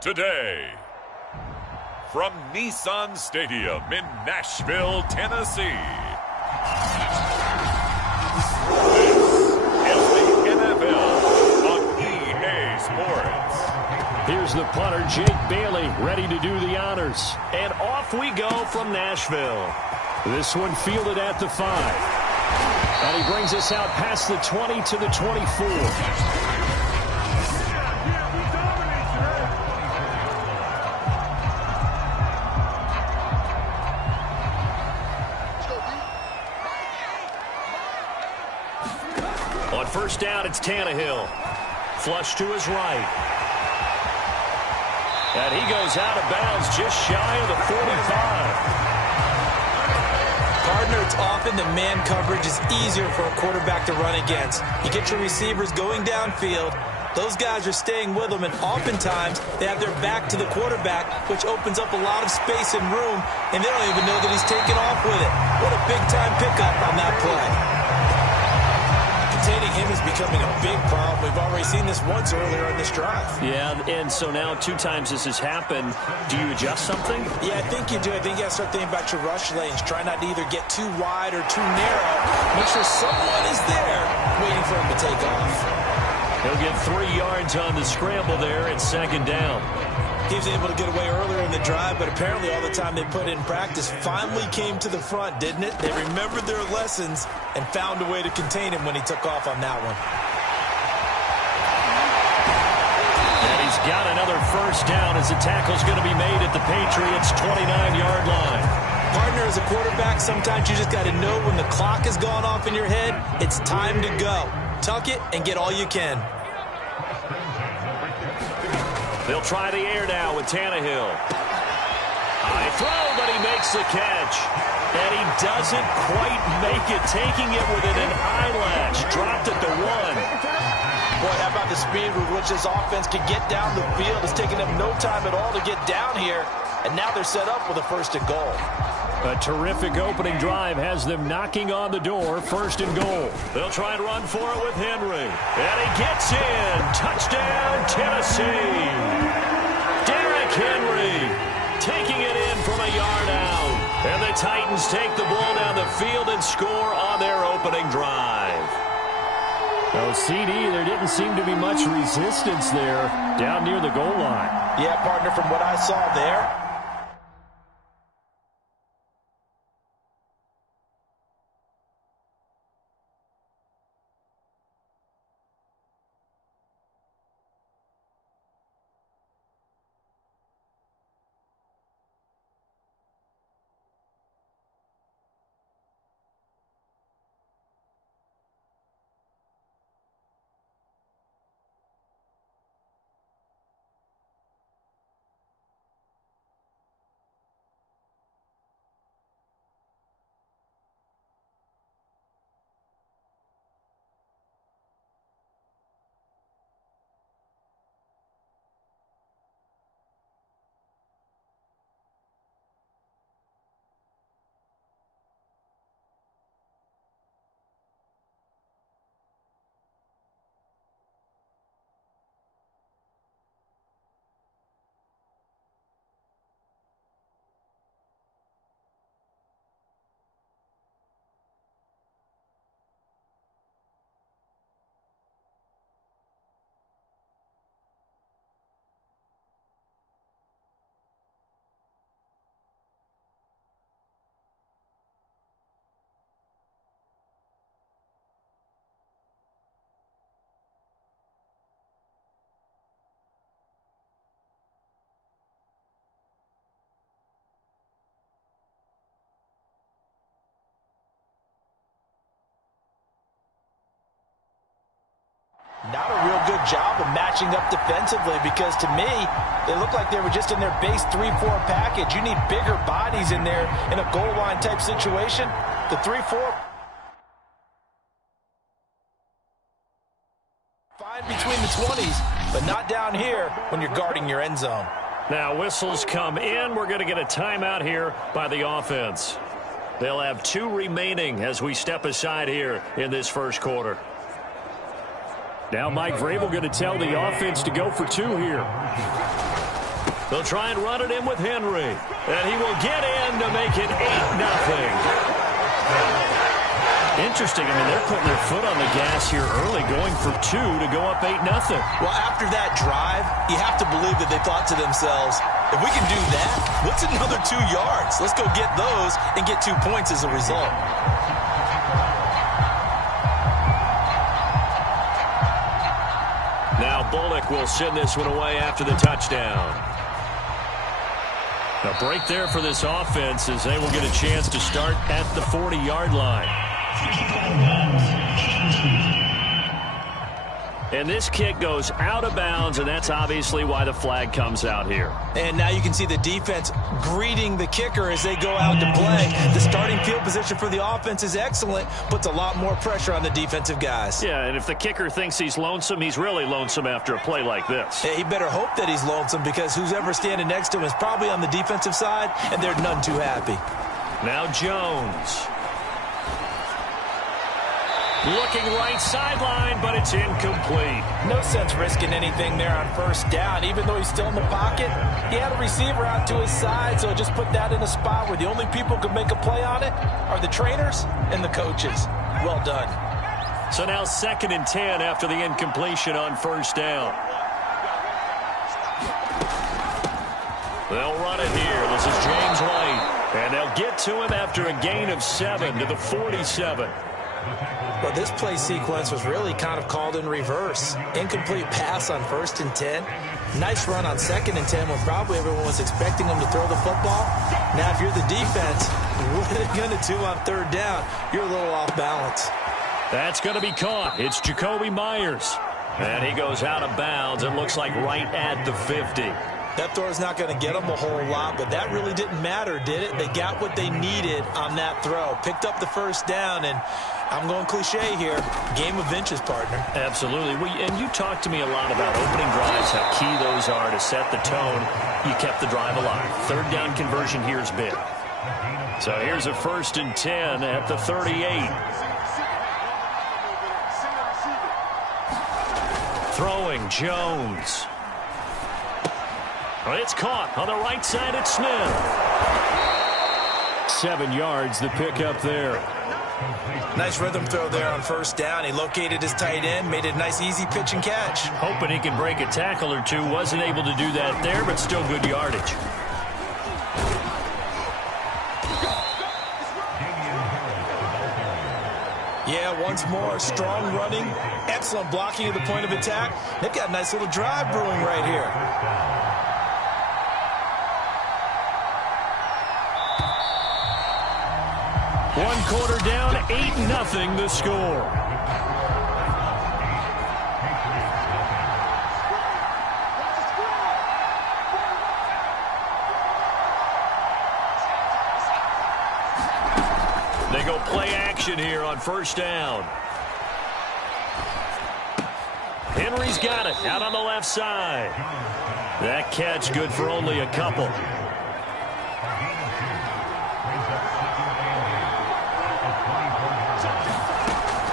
Today, from Nissan Stadium in Nashville, Tennessee, this is the NFL on EA Sports. Here's the punter, Jake Bailey, ready to do the honors. And off we go from Nashville. This one fielded at the 5. And he brings us out past the 20 to the 24. On first down, it's Tannehill. Flush to his right. And he goes out of bounds just shy of the 45. Partner, it's often the man coverage is easier for a quarterback to run against. You get your receivers going downfield. Those guys are staying with them, and oftentimes they have their back to the quarterback, which opens up a lot of space and room, and they don't even know that he's taking off with it. What a big-time pickup on that play. Containing him is becoming a big problem. We've already seen this once earlier in this drive. Yeah, and so now 2 times this has happened. Do you adjust something? Yeah, I think you do. I think you got to start thinking about your rush lanes. Try not to either get too wide or too narrow. Make sure someone is there waiting for him to take off. He'll get 3 yards on the scramble there at second down. He was able to get away earlier in the drive, but apparently all the time they put in practice finally came to the front, didn't it? They remembered their lessons and found a way to contain him when he took off on that one. And he's got another first down as the tackle's going to be made at the Patriots' 29-yard line. Partner, as a quarterback, sometimes you just got to know when the clock has gone off in your head, it's time to go. Tuck it and get all you can. They'll try the air now with Tannehill. High throw, but he makes the catch. And he doesn't quite make it, taking it within an eyelash. Dropped at the 1. Boy, how about the speed with which this offense can get down the field? It's taking them no time at all to get down here. And now they're set up with a 1st and goal. A terrific opening drive has them knocking on the door, 1st and goal. They'll try and run for it with Henry. And he gets in. Touchdown, Tennessee. Derrick Henry taking it in from a yard out. And the Titans take the ball down the field and score on their opening drive. Oh, CD, there didn't seem to be much resistance there down near the goal line. Yeah, partner, from what I saw there, not a real good job of matching up defensively, because to me, they look like they were just in their base 3-4 package. You need bigger bodies in there in a goal line type situation. The 3-4 fine between the 20s, but not down here when you're guarding your end zone. Now whistles come in. We're going to get a timeout here by the offense. They'll have 2 remaining as we step aside here in this first quarter. Now Mike Vrabel going to tell the offense to go for 2 here. They'll try and run it in with Henry. And he will get in to make it 8-0. Interesting. I mean, they're putting their foot on the gas here early, going for 2 to go up 8-0. Well, after that drive, you have to believe that they thought to themselves, if we can do that, what's another 2 yards? Let's go get those and get 2 points as a result. Now Bullock will send this one away after the touchdown. A break there for this offense as they will get a chance to start at the 40-yard line. And this kick goes out of bounds, and that's obviously why the flag comes out here. And now you can see the defense greeting the kicker as they go out to play. The starting field position for the offense is excellent, puts a lot more pressure on the defensive guys. Yeah, and if the kicker thinks he's lonesome, he's really lonesome after a play like this. Yeah, he better hope that he's lonesome, because who's ever standing next to him is probably on the defensive side, and they're none too happy. Now Jones. Looking right sideline, but it's incomplete. No sense risking anything there on first down. Even though he's still in the pocket, he had a receiver out to his side, so just put that in a spot where the only people who can make a play on it are the trainers and the coaches. Well done. So now 2nd and 10 after the incompletion on first down. They'll run it here. This is James White. And they'll get to him after a gain of 7 to the 47. Well, this play sequence was really kind of called in reverse. Incomplete pass on 1st and 10. Nice run on 2nd and 10 when probably everyone was expecting him to throw the football. Now, if you're the defense, what are they going to do on 3rd down? You're a little off balance. That's going to be caught. It's Jacoby Myers. And he goes out of bounds. It looks like right at the 50. That throw is not going to get them a whole lot, but that really didn't matter, did it? They got what they needed on that throw. Picked up the 1st down, and I'm going cliche here. Game of inches, partner. Absolutely. And you talked to me a lot about opening drives, how key those are to set the tone. You kept the drive alive. 3rd down conversion here is big. So here's a 1st and 10 at the 38. Throwing Jones. It's caught on the right side at Smith. 7 yards, the pickup there. Nice rhythm throw there on 1st down. He located his tight end, made it a nice easy pitch and catch. Hoping he can break a tackle or two. Wasn't able to do that there, but still good yardage. Yeah, once more, strong running, excellent blocking at the point of attack. They've got a nice little drive brewing right here. One quarter down, 8-0 the score. They go play action here on 1st down. Henry's got it out on the left side. That catch good for only a couple.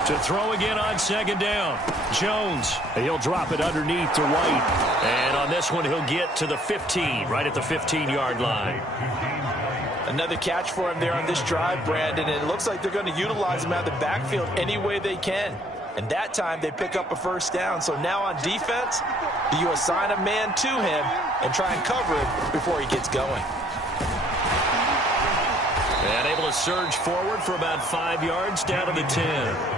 To throw again on 2nd down. Jones, he'll drop it underneath to White. And on this one, he'll get to the 15, right at the 15-yard line. Another catch for him there on this drive, Brandon, and it looks like they're going to utilize him out of the backfield any way they can. And that time, they pick up a 1st down. So now on defense, do you assign a man to him and try and cover him before he gets going? And able to surge forward for about 5 yards down to the 10.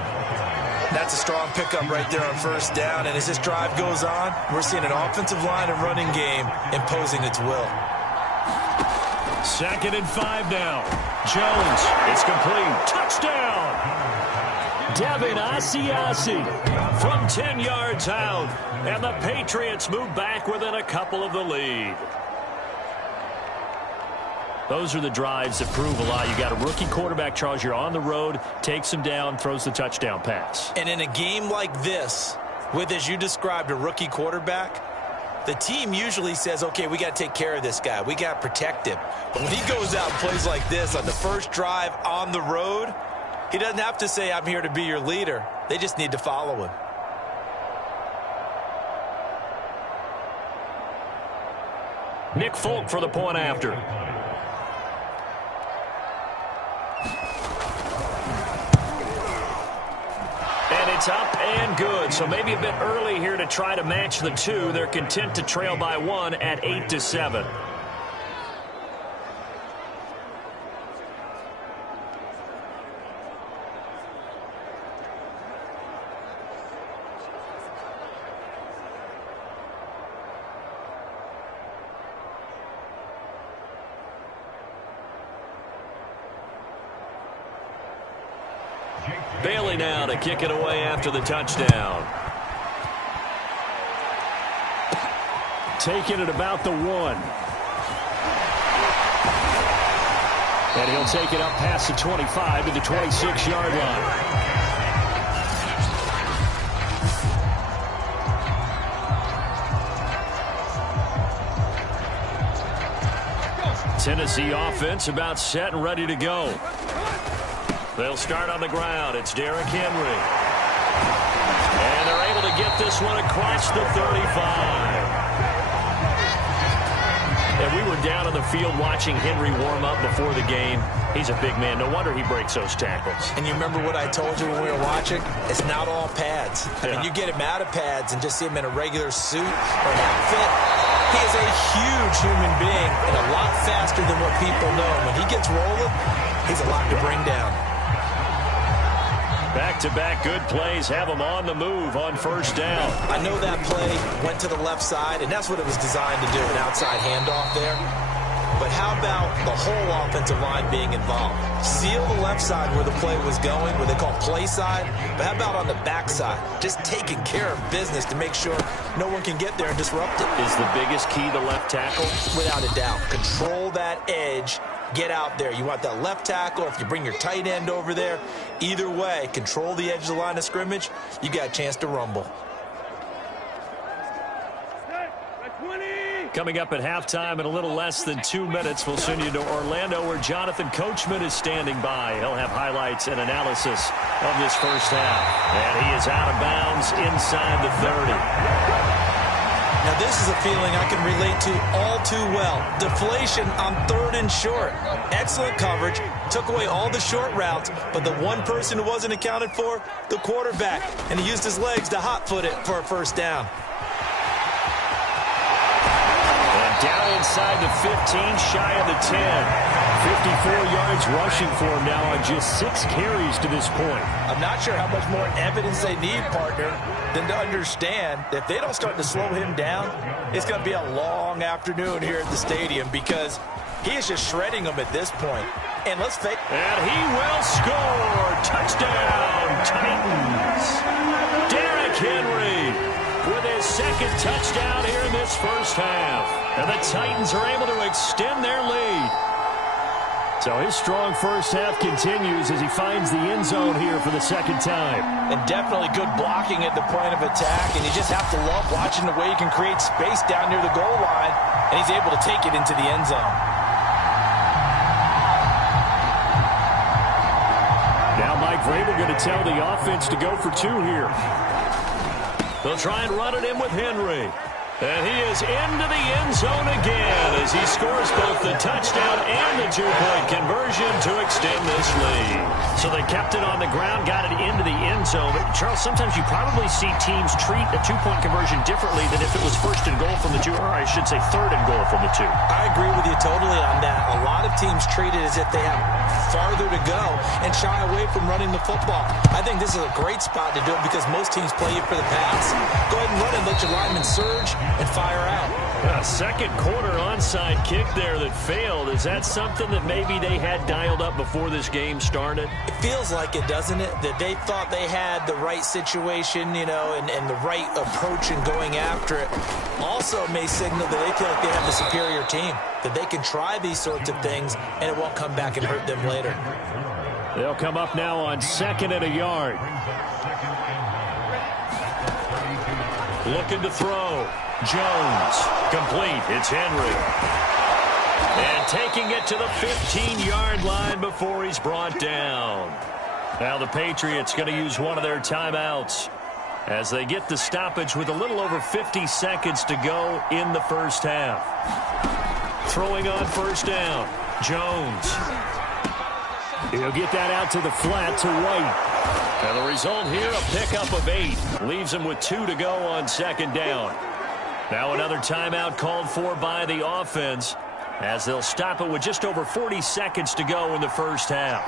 That's a strong pickup right there on 1st down. And as this drive goes on, we're seeing an offensive line and running game imposing its will. 2nd and 5 now. Jones, it's complete. Touchdown! Devin Asiasi from 10 yards out. And the Patriots move back within a couple of the lead. Those are the drives that prove a lot. You got a rookie quarterback, Charles. You're on the road, takes him down, throws the touchdown pass. And in a game like this, with, as you described, a rookie quarterback, the team usually says, okay, we got to take care of this guy. We got to protect him. But when he goes out and plays like this on the first drive on the road, he doesn't have to say, I'm here to be your leader. They just need to follow him. Nick Folk for the point after. And it's up and good. So maybe a bit early here to try to match the two. They're content to trail by 1 at 8-7. Bailey now to kick it away after the touchdown. Taking it about the 1. And he'll take it up past the 25 to the 26-yard line. Tennessee offense about set and ready to go. They'll start on the ground. It's Derrick Henry. And they're able to get this one across the 35. And we were down on the field watching Henry warm up before the game. He's a big man. No wonder he breaks those tackles. And you remember what I told you when we were watching? It's not all pads. I mean, you get him out of pads and just see him in a regular suit or an outfit. He is a huge human being and a lot faster than what people know. When he gets rolling, he's a lot to bring down. Back-to-back good plays have him on the move on first down. I know that play went to the left side, and that's what it was designed to do, an outside handoff there. But how about the whole offensive line being involved? Seal the left side where the play was going, where they call play side. But how about on the back side? Just taking care of business to make sure no one can get there and disrupt it. Is the biggest key the left tackle? Without a doubt. Control that edge. Get out there. You want that left tackle, or if you bring your tight end over there, either way, control the edge of the line of scrimmage, you got a chance to rumble. Coming up at halftime in a little less than 2 minutes, we'll send you to Orlando where Jonathan Coachman is standing by. He'll have highlights and analysis of this first half. And he is out of bounds inside the 30. Now, this is a feeling I can relate to all too well. Deflation on 3rd and short. Excellent coverage. Took away all the short routes, but the one person who wasn't accounted for, the quarterback. And he used his legs to hot-foot it for a first down. And down inside the 15, shy of the 10. 54 yards rushing for him now on just 6 carries to this point. I'm not sure how much more evidence they need, partner, than to understand that if they don't start to slow him down, it's going to be a long afternoon here at the stadium because he is just shredding them at this point. And let's face it. And he will score. Touchdown, Titans. Derrick Henry with his 2nd touchdown here in this first half. And the Titans are able to extend their lead. So his strong first half continues as he finds the end zone here for the 2nd time. And definitely good blocking at the point of attack. And you just have to love watching the way he can create space down near the goal line. And he's able to take it into the end zone. Now Mike Vrabel going to tell the offense to go for 2 here. They'll try and run it in with Henry. And he is into the end zone again as he scores both the touchdown and the 2-point conversion to extend this lead. So they kept it on the ground, got it into the end zone. But Charles, sometimes you probably see teams treat a 2-point conversion differently than if it was 1st and goal from the 2, or I should say 3rd and goal from the 2. I agree with you totally on that. A lot of teams treat it as if they have farther to go and shy away from running the football. I think this is a great spot to do it because most teams play you for the pass. Go ahead and run it, let your linemen surge and fire out. A 2nd quarter onside kick there that failed. Is that something that maybe they had dialed up before this game started? It feels like it, doesn't it? That they thought they had the right situation, you know, and the right approach in going after it. Also may signal that they feel like they have the superior team, that they can try these sorts of things and it won't come back and hurt them later. They'll come up now on 2nd and a yard. Looking to throw. Jones. Complete. It's Henry. And taking it to the 15-yard line before he's brought down. Now the Patriots going to use one of their timeouts as they get the stoppage with a little over 50 seconds to go in the first half. Throwing on first down. Jones. He'll get that out to the flat to White. And the result here, a pickup of 8. Leaves him with 2 to go on second down. Now another timeout called for by the offense, as they'll stop it with just over 40 seconds to go in the first half.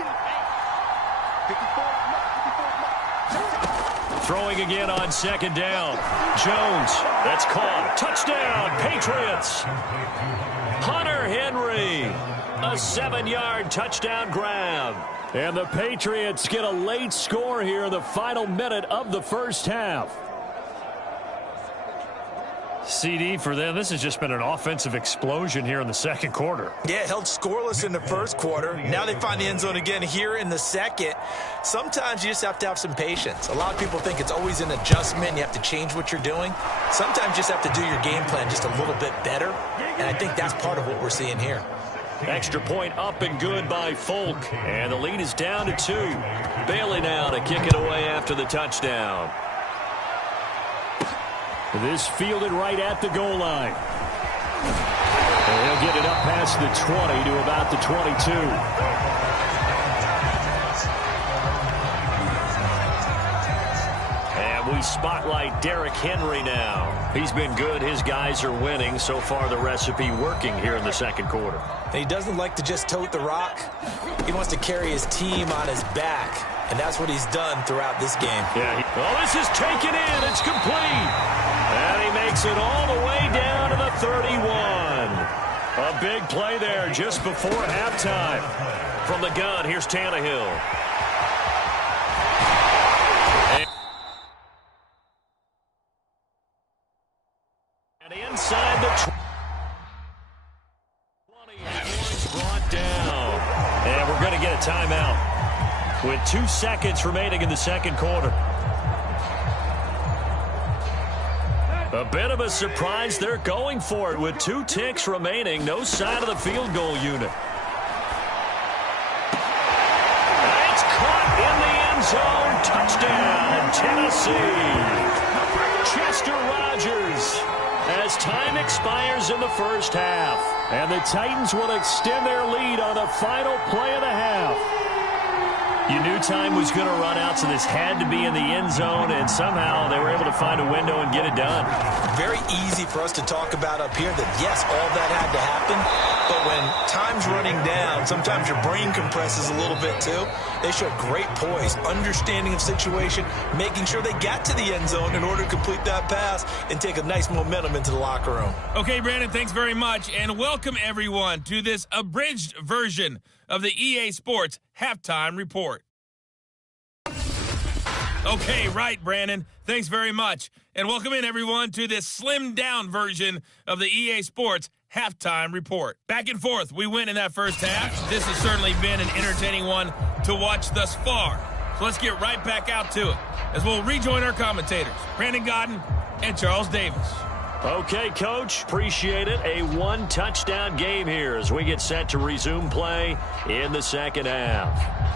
Throwing again on second down. Jones. That's caught. Touchdown, Patriots. Hunter Henry. A 7-yard touchdown grab. And the Patriots get a late score here in the final minute of the first half. CD, for them, this has just been an offensive explosion here in the second quarter. Yeah, held scoreless in the first quarter. Now they find the end zone again here in the second. Sometimes you just have to have some patience. A lot of people think it's always an adjustment. You have to change what you're doing. Sometimes you just have to do your game plan just a little bit better. And I think that's part of what we're seeing here. Extra point up and good by Folk. And the lead is down to 2. Bailey now to kick it away after the touchdown. This fielded right at the goal line. And he'll get it up past the 20 to about the 22. And we spotlight Derrick Henry now. He's been good. His guys are winning. So far, the recipe working here in the second quarter. He doesn't like to just tote the rock. He wants to carry his team on his back. And that's what he's done throughout this game. Yeah. This is taken in. It's complete. And he makes it all the way down to the 31. A big play there just before halftime. From the gun, here's Tannehill. And inside the 20, brought down. And we're going to get a timeout with 2 seconds remaining in the second quarter. A bit of a surprise. They're going for it with 2 ticks remaining. No sign of the field goal unit. It's caught in the end zone. Touchdown, Tennessee. Chester Rogers as time expires in the first half. And the Titans will extend their lead on the final play of the half. You knew time was going to run out, so this had to be in the end zone, and somehow they were able to find a window and get it done. Very easy for us to talk about up here that, yes, all that had to happen, but when time's running down, sometimes your brain compresses a little bit too. They showed great poise, understanding of situation, making sure they got to the end zone in order to complete that pass and take a nice momentum into the locker room. Okay, Brandon, thanks very much, and welcome everyone to this abridged version of the EA Sports Halftime Report. Okay, right, Brandon. Thanks very much. And welcome in, everyone, to this slimmed-down version of the EA Sports Halftime Report. Back and forth, we win in that first half. This has certainly been an entertaining one to watch thus far. So let's get right back out to it as we'll rejoin our commentators, Brandon Godden and Charles Davis. Okay, Coach, appreciate it. A 1-touchdown game here as we get set to resume play in the second half.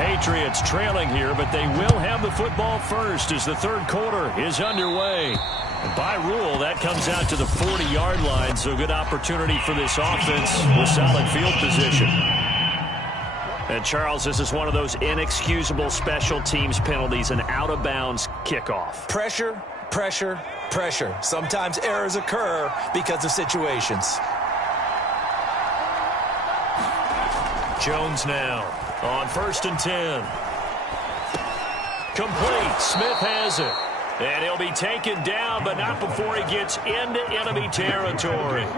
Patriots trailing here, but they will have the football first as the third quarter is underway. And by rule, that comes out to the 40-yard line, so good opportunity for this offense with solid field position. And, Charles, this is one of those inexcusable special teams penalties, an out-of-bounds kickoff. Pressure, pressure, pressure. Sometimes errors occur because of situations. Jones now on 1st and 10. Complete. Smith has it. And he'll be taken down, but not before he gets into enemy territory.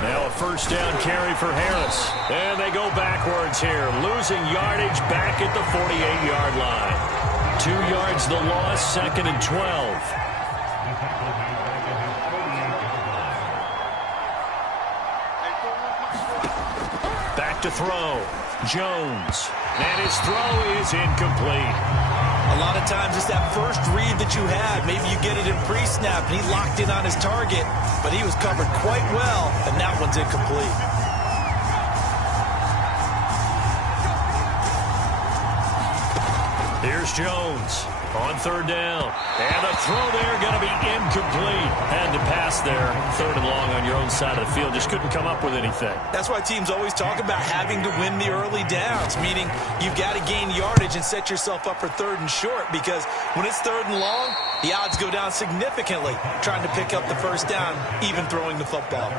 Now a first down carry for Harris. And they go backwards here, losing yardage back at the 48-yard line. 2 yards the loss, 2nd and 12. Back to throw. Jones. And his throw is incomplete. A lot of times it's that first read that you had. Maybe you get it in pre-snap and he locked in on his target, but he was covered quite well, and that one's incomplete. Here's Jones on 3rd down. And the throw there going to be incomplete. Had to pass there. 3rd and long on your own side of the field. Just couldn't come up with anything. That's why teams always talk about having to win the early downs, meaning you've got to gain yardage and set yourself up for 3rd and short, because when it's 3rd and long, the odds go down significantly trying to pick up the first down, even throwing the football.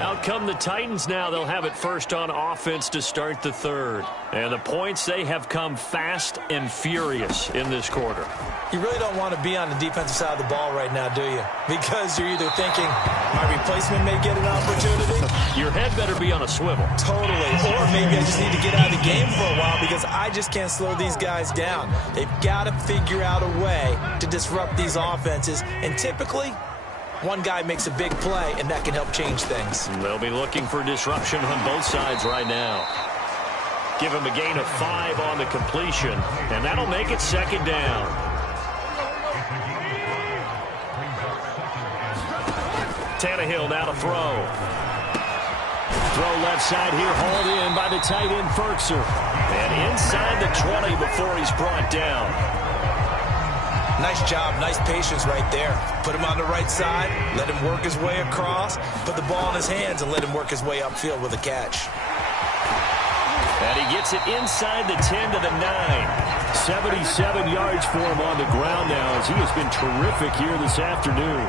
Out come the Titans now. They'll have it first on offense to start the 3rd. And the points, they have come fast and furious in this quarter. You really don't want to be on the defensive side of the ball right now, do you? Because you're either thinking, my replacement may get an opportunity. Your head better be on a swivel. Totally. Or maybe I just need to get out of the game for a while because I just can't slow these guys down. They've got to figure out a way to disrupt these offenses. And typically, one guy makes a big play, and that can help change things. They'll be looking for disruption on both sides right now. Give him a gain of 5 on the completion, and that'll make it 2nd down. Tannehill now to throw. Throw left side here, hauled in by the tight end, Ferkser. And inside the 20 before he's brought down. Nice job, nice patience right there. Put him on the right side, let him work his way across, put the ball in his hands, and let him work his way upfield with a catch. And he gets it inside the 10 to the 9. 77 yards for him on the ground now as he has been terrific here this afternoon.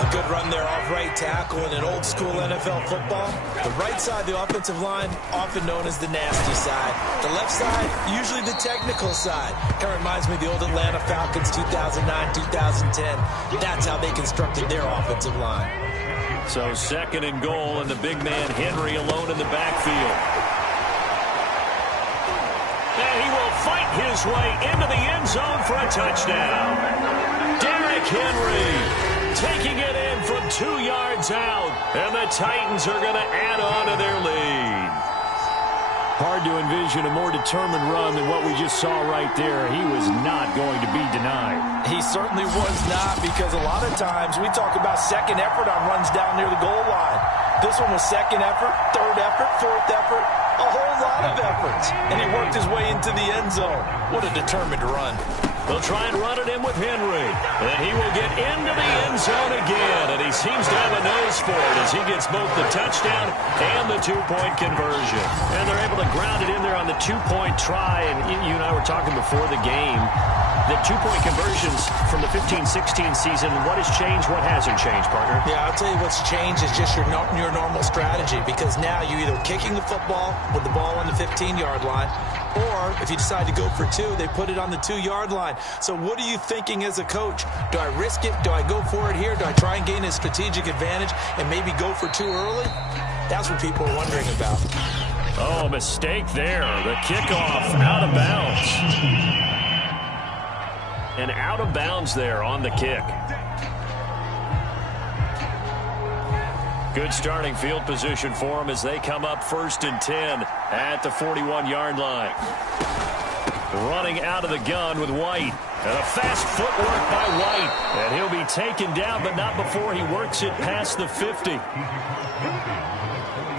A good run there off right tackle in an old school NFL football. The right side, the offensive line, often known as the nasty side. The left side, usually the technical side. Kind of reminds me of the old Atlanta Falcons 2009, 2010. That's how they constructed their offensive line. So 2nd and goal, and the big man Henry alone in the backfield. And he will fight his way into the end zone for a touchdown. Derrick Henry taking it in from 2 yards out, and the Titans are going to add on to their lead. Hard to envision a more determined run than what we just saw right there. He was not going to be denied. He certainly was not, because a lot of times we talk about second effort on runs down near the goal line. This one was second effort, third effort, fourth effort, a whole lot of efforts. And he worked his way into the end zone. What a determined run. They'll try and run it in with Henry. And he will get into the end zone again. And he seems to have a nose for it as he gets both the touchdown and the 2-point conversion. And they're able to ground it in there on the 2-point try. And you and I were talking before the game. The 2-point conversions from the 15-16 season, what has changed, what hasn't changed, partner? Yeah, I'll tell you what's changed is just your normal strategy, because now you're either kicking the football with the ball on the 15-yard line, or if you decide to go for 2, they put it on the 2-yard line. So what are you thinking as a coach? Do I risk it? Do I go for it here? Do I try and gain a strategic advantage and maybe go for 2 early? That's what people are wondering about. Oh, mistake there. The kickoff out of bounds. And out of bounds there on the kick. Good starting field position for them as they come up 1st and 10 at the 41-yard line. Running out of the gun with White. And a fast footwork by White. And he'll be taken down, but not before he works it past the 50.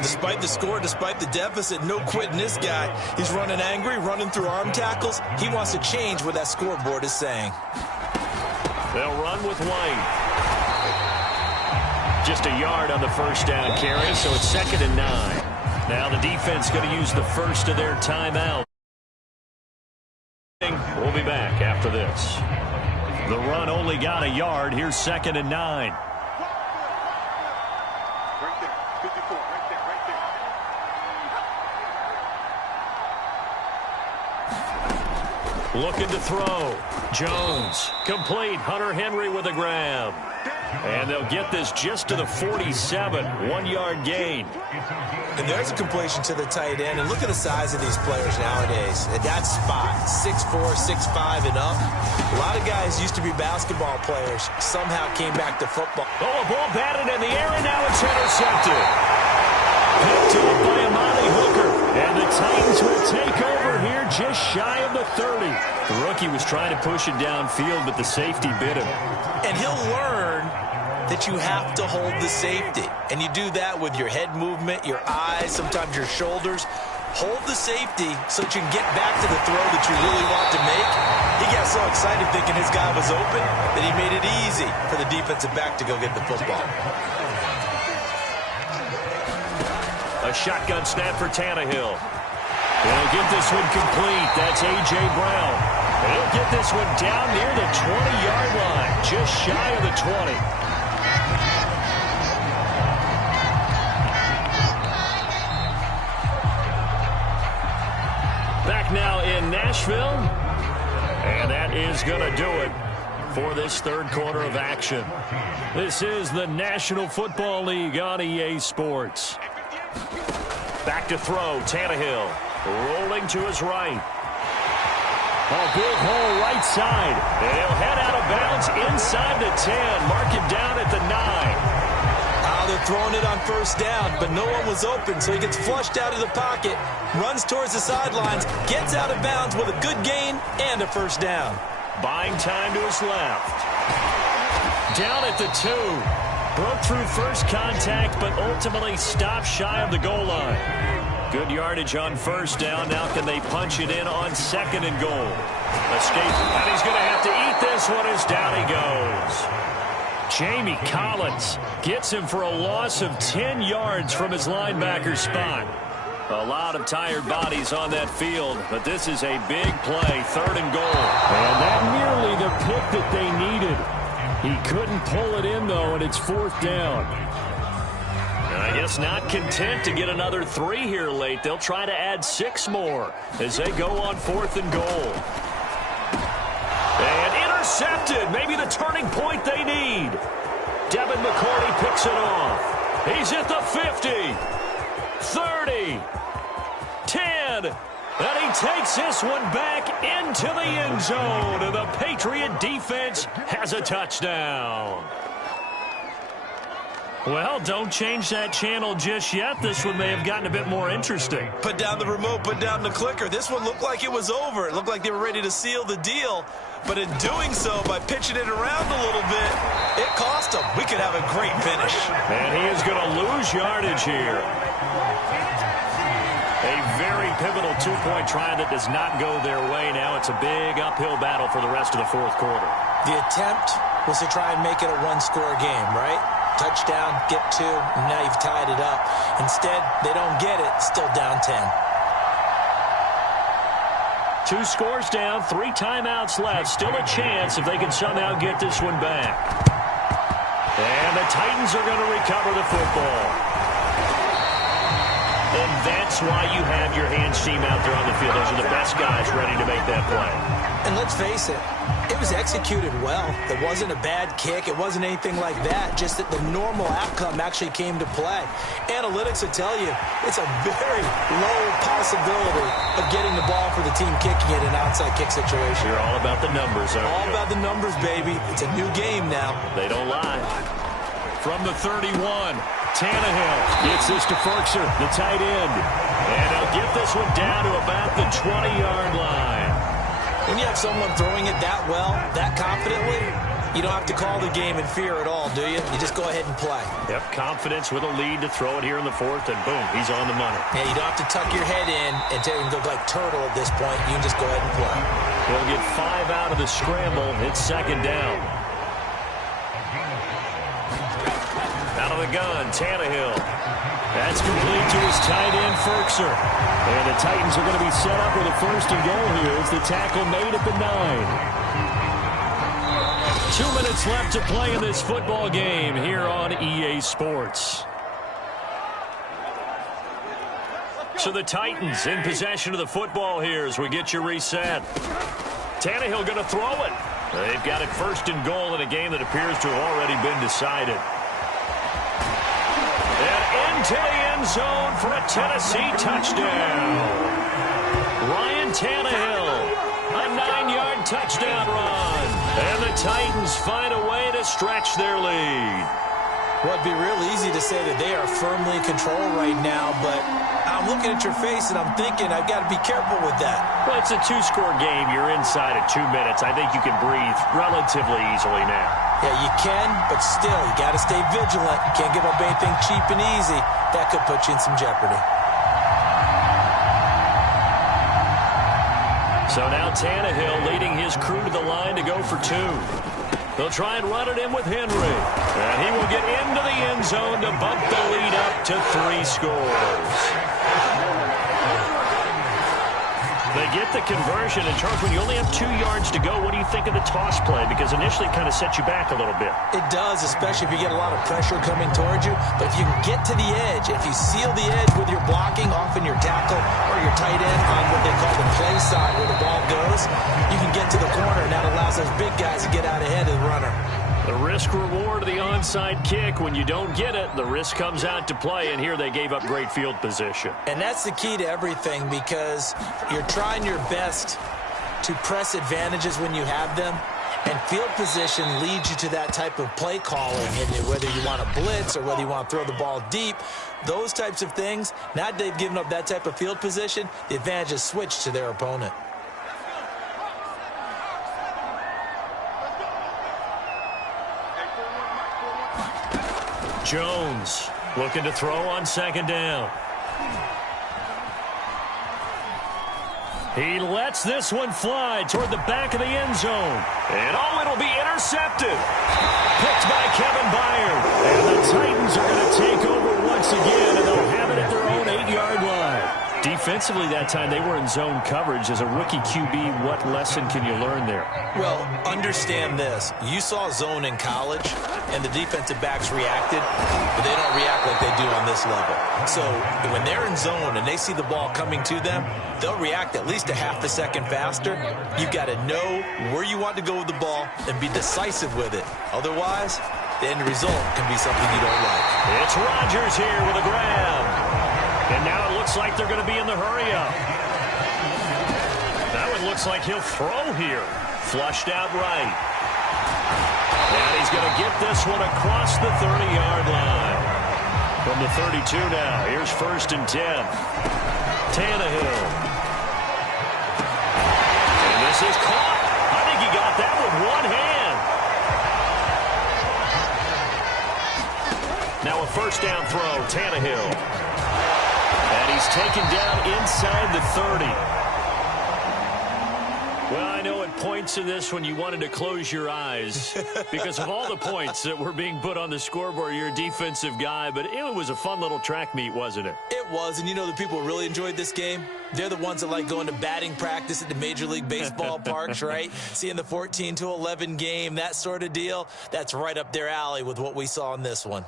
Despite the score, despite the deficit, no quitting this guy. He's running angry, running through arm tackles. He wants to change what that scoreboard is saying. They'll run with White. Just a yard on the first down carry, so it's 2nd and 9. Now the defense going to use the first of their timeout. We'll be back after this. The run only got a yard. Here's 2nd and 9. Looking to throw. Jones. Complete. Hunter Henry with a grab. And they'll get this just to the 47. 1-yard gain. And there's a completion to the tight end. And look at the size of these players nowadays. At that spot, 6'4", 6'5", and up. A lot of guys used to be basketball players. Somehow came back to football. Oh, a ball batted in the air, and now it's intercepted. Picked up by Amani Hooker. And the Titans will take over here just shy of the 30. The rookie was trying to push it downfield, but the safety bit him. And he'll learn that you have to hold the safety. And you do that with your head movement, your eyes, sometimes your shoulders. Hold the safety so that you can get back to the throw that you really want to make. He got so excited thinking his guy was open that he made it easy for the defensive back to go get the football. A shotgun snap for Tannehill. He'll get this one complete. That's A.J. Brown. He'll get this one down near the 20-yard line, just shy of the 20. Back now in Nashville. And that is going to do it for this third quarter of action. This is the National Football League on EA Sports. Back to throw, Tannehill. Rolling to his right. A big hole right side. And he'll head out of bounds inside the 10. Mark him down at the 9. They're throwing it on first down, but no one was open, so he gets flushed out of the pocket, runs towards the sidelines, gets out of bounds with a good gain and a first down. Buying time to his left. Down at the 2. Broke through first contact, but ultimately stopped shy of the goal line. Good yardage on first down. Now can they punch it in on 2nd and goal? Escape, and he's going to have to eat this one as down he goes. Jamie Collins gets him for a loss of 10 yards from his linebacker spot. A lot of tired bodies on that field, but this is a big play, 3rd and goal. And that nearly the pick that they needed. He couldn't pull it in, though, and it's 4th down. And I guess not content to get another 3 here late. They'll try to add 6 more as they go on 4th and goal. And intercepted. Maybe the turning point they need. Devin McCourty picks it off. He's at the 50. 30. 10. And he takes this one back into the end zone. And the Patriot defense has a touchdown. Well, don't change that channel just yet. This one may have gotten a bit more interesting. Put down the remote, put down the clicker. This one looked like it was over. It looked like they were ready to seal the deal. But in doing so, by pitching it around a little bit, it cost them. We could have a great finish. And he is going to lose yardage here. A very pivotal 2-point try that does not go their way. Now it's a big uphill battle for the rest of the 4th quarter. The attempt was to try and make it a one-score game, right? Touchdown, get 2, and now you've tied it up. Instead, they don't get it, still down 10. 2 scores down, 3 timeouts left. Still a chance if they can somehow get this one back. And the Titans are going to recover the football. And that's why you have your hands team out there on the field. Those are the best guys ready to make that play. And let's face it, it was executed well. It wasn't a bad kick. It wasn't anything like that. Just that the normal outcome actually came to play. Analytics will tell you it's a very low possibility of getting the ball for the team kicking it in an outside kick situation. You're all about the numbers, aren't you? All about the numbers, baby. It's a new game now. They don't lie. From the 31, Tannehill gets this to Ferkser, the tight end. And he'll get this one down to about the 20-yard line. When you have someone throwing it that well, that confidently, You don't have to call the game in fear at all, do you? You just go ahead and play. Yep, confidence with a lead to throw it here in the fourth, and boom, he's on the money. Yeah, you don't have to tuck your head in and look like turtle at this point. You can just go ahead and play. He'll get 5 out of the scramble. It's second down. Out of the gun, Tannehill. That's complete to his tight end, Ferkser. And the Titans are going to be set up with a first and goal here. It's the tackle made at the 9. 2 minutes left to play in this football game here on EA Sports. So the Titans in possession of the football here as we get you reset. Tannehill going to throw it. They've got it first and goal in a game that appears to have already been decided. And into the end zone for a Tennessee touchdown. Ryan Tannehill, a 9-yard touchdown run. And the Titans find a way to stretch their lead. Well, it'd be real easy to say that they are firmly in control right now, but I'm looking at your face and I'm thinking I've got to be careful with that. Well, it's a 2-score game. You're inside at 2 minutes. I think you can breathe relatively easily now. Yeah, you can, but still, you got to stay vigilant. You can't give up anything cheap and easy. That could put you in some jeopardy. So now Tannehill leading his crew to the line to go for 2. They'll try and run it in with Henry. And he will get into the end zone to bump the lead up to 3 scores. They get the conversion. And, Charles, when you only have 2 yards to go, what do you think of the toss play? Because initially it kind of sets you back a little bit. It does, especially if you get a lot of pressure coming towards you. But if you can get to the edge, if you seal the edge with your blocking, often your tackle or your tight end on what they call the play side where the ball goes, you can get to the corner, and that allows those big guys to get out ahead of the runner. The risk-reward of the onside kick. When you don't get it, the risk comes out to play, and here they gave up great field position. And that's the key to everything, because you're trying your best to press advantages when you have them, and field position leads you to that type of play calling, and whether you want to blitz or whether you want to throw the ball deep, those types of things. Now that they've given up that type of field position, the advantage is switched to their opponent. Jones looking to throw on second down. He lets this one fly toward the back of the end zone. And it'll be intercepted. Picked by Kevin Byard. And the Titans are going to take over once again, and they'll have it at their own 8-yard line. Defensively that time, they were in zone coverage. As a rookie QB, what lesson can you learn there? Well, understand this. You saw zone in college, and the defensive backs reacted, but they don't react like they do on this level. So when they're in zone and they see the ball coming to them, they'll react at least a half a second faster. You've got to know where you want to go with the ball and be decisive with it. Otherwise, the end result can be something you don't like. It's Rodgers here with a grab. And now it looks like they're going to be in the hurry-up. That one looks like he'll throw here. Flushed out right. And he's going to get this one across the 30-yard line. From the 32 now, here's 1st and 10. Tannehill. And this is caught. I think he got that with one hand. Now a first down throw, Tannehill. And he's taken down inside the 30. Well, I know at points in this when you wanted to close your eyes because of all the points that were being put on the scoreboard. You're a defensive guy, but it was a fun little track meet, wasn't it? It was, and you know the people who really enjoyed this game? They're the ones that like going to batting practice at the Major League Baseball parks, right? Seeing the 14-11 game, that sort of deal. That's right up their alley with what we saw in this one.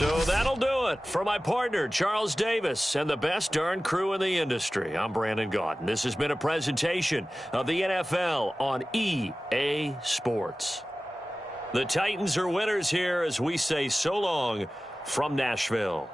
So that'll do it for my partner, Charles Davis, and the best darn crew in the industry. I'm Brandon Gaudin. This has been a presentation of the NFL on EA Sports. The Titans are winners here as we say so long from Nashville.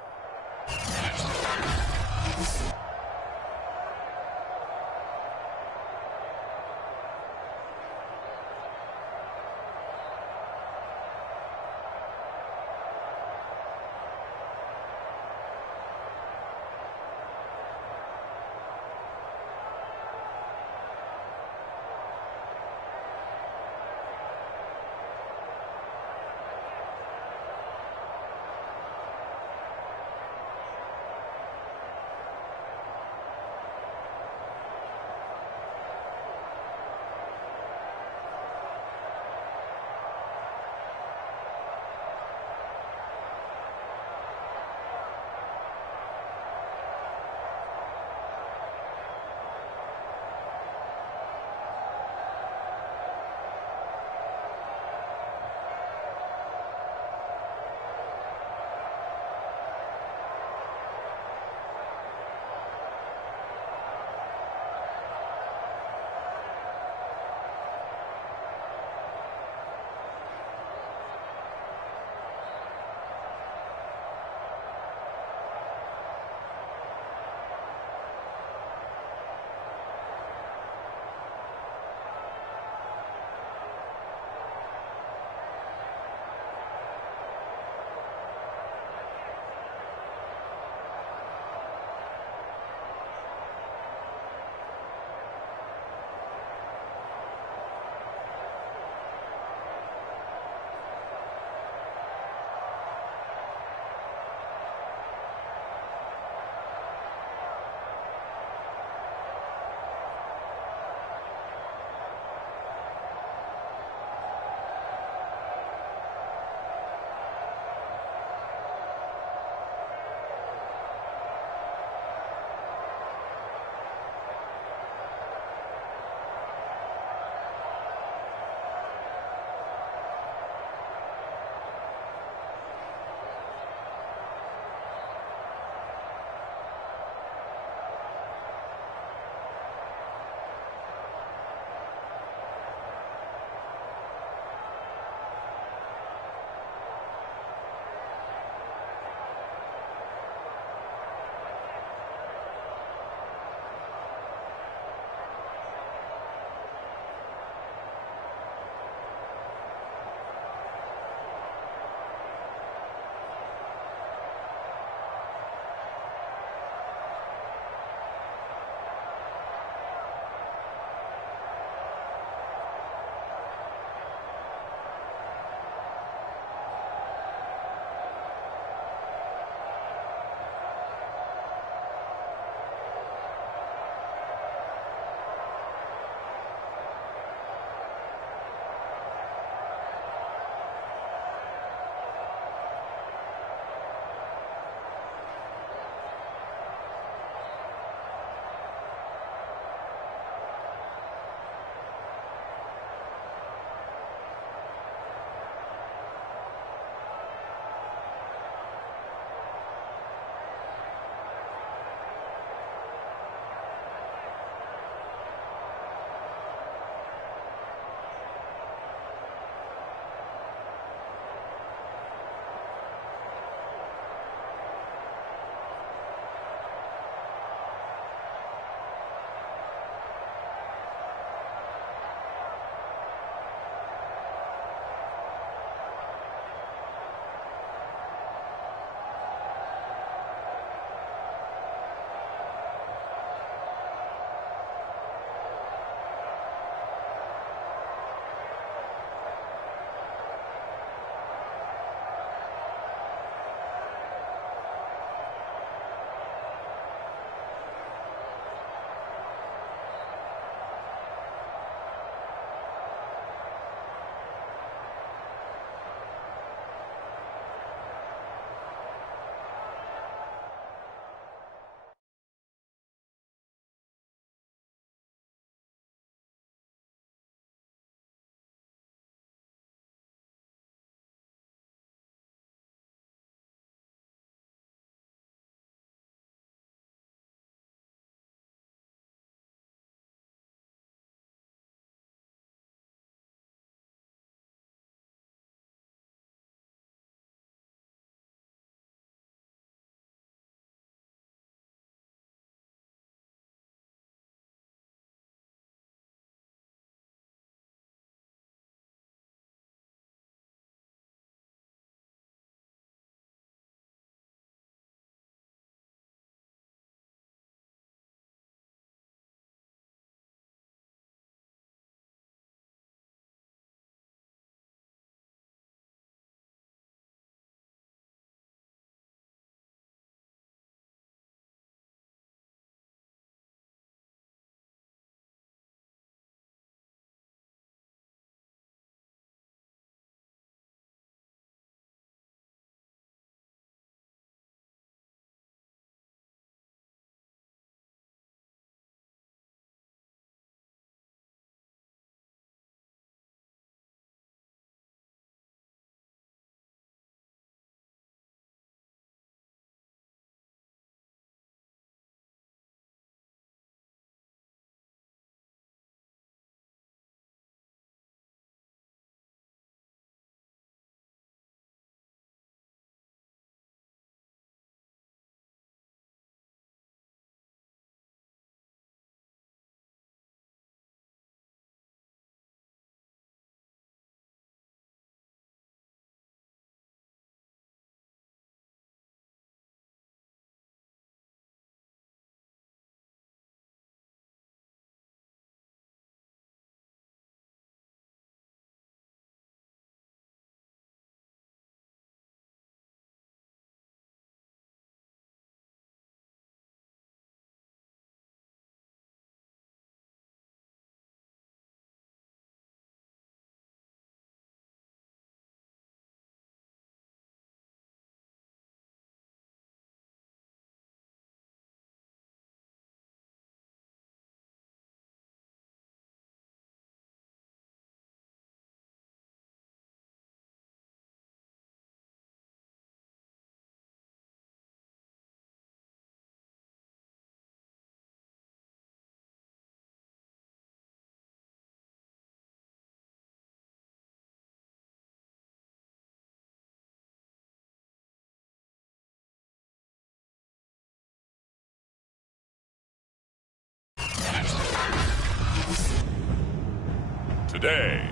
today.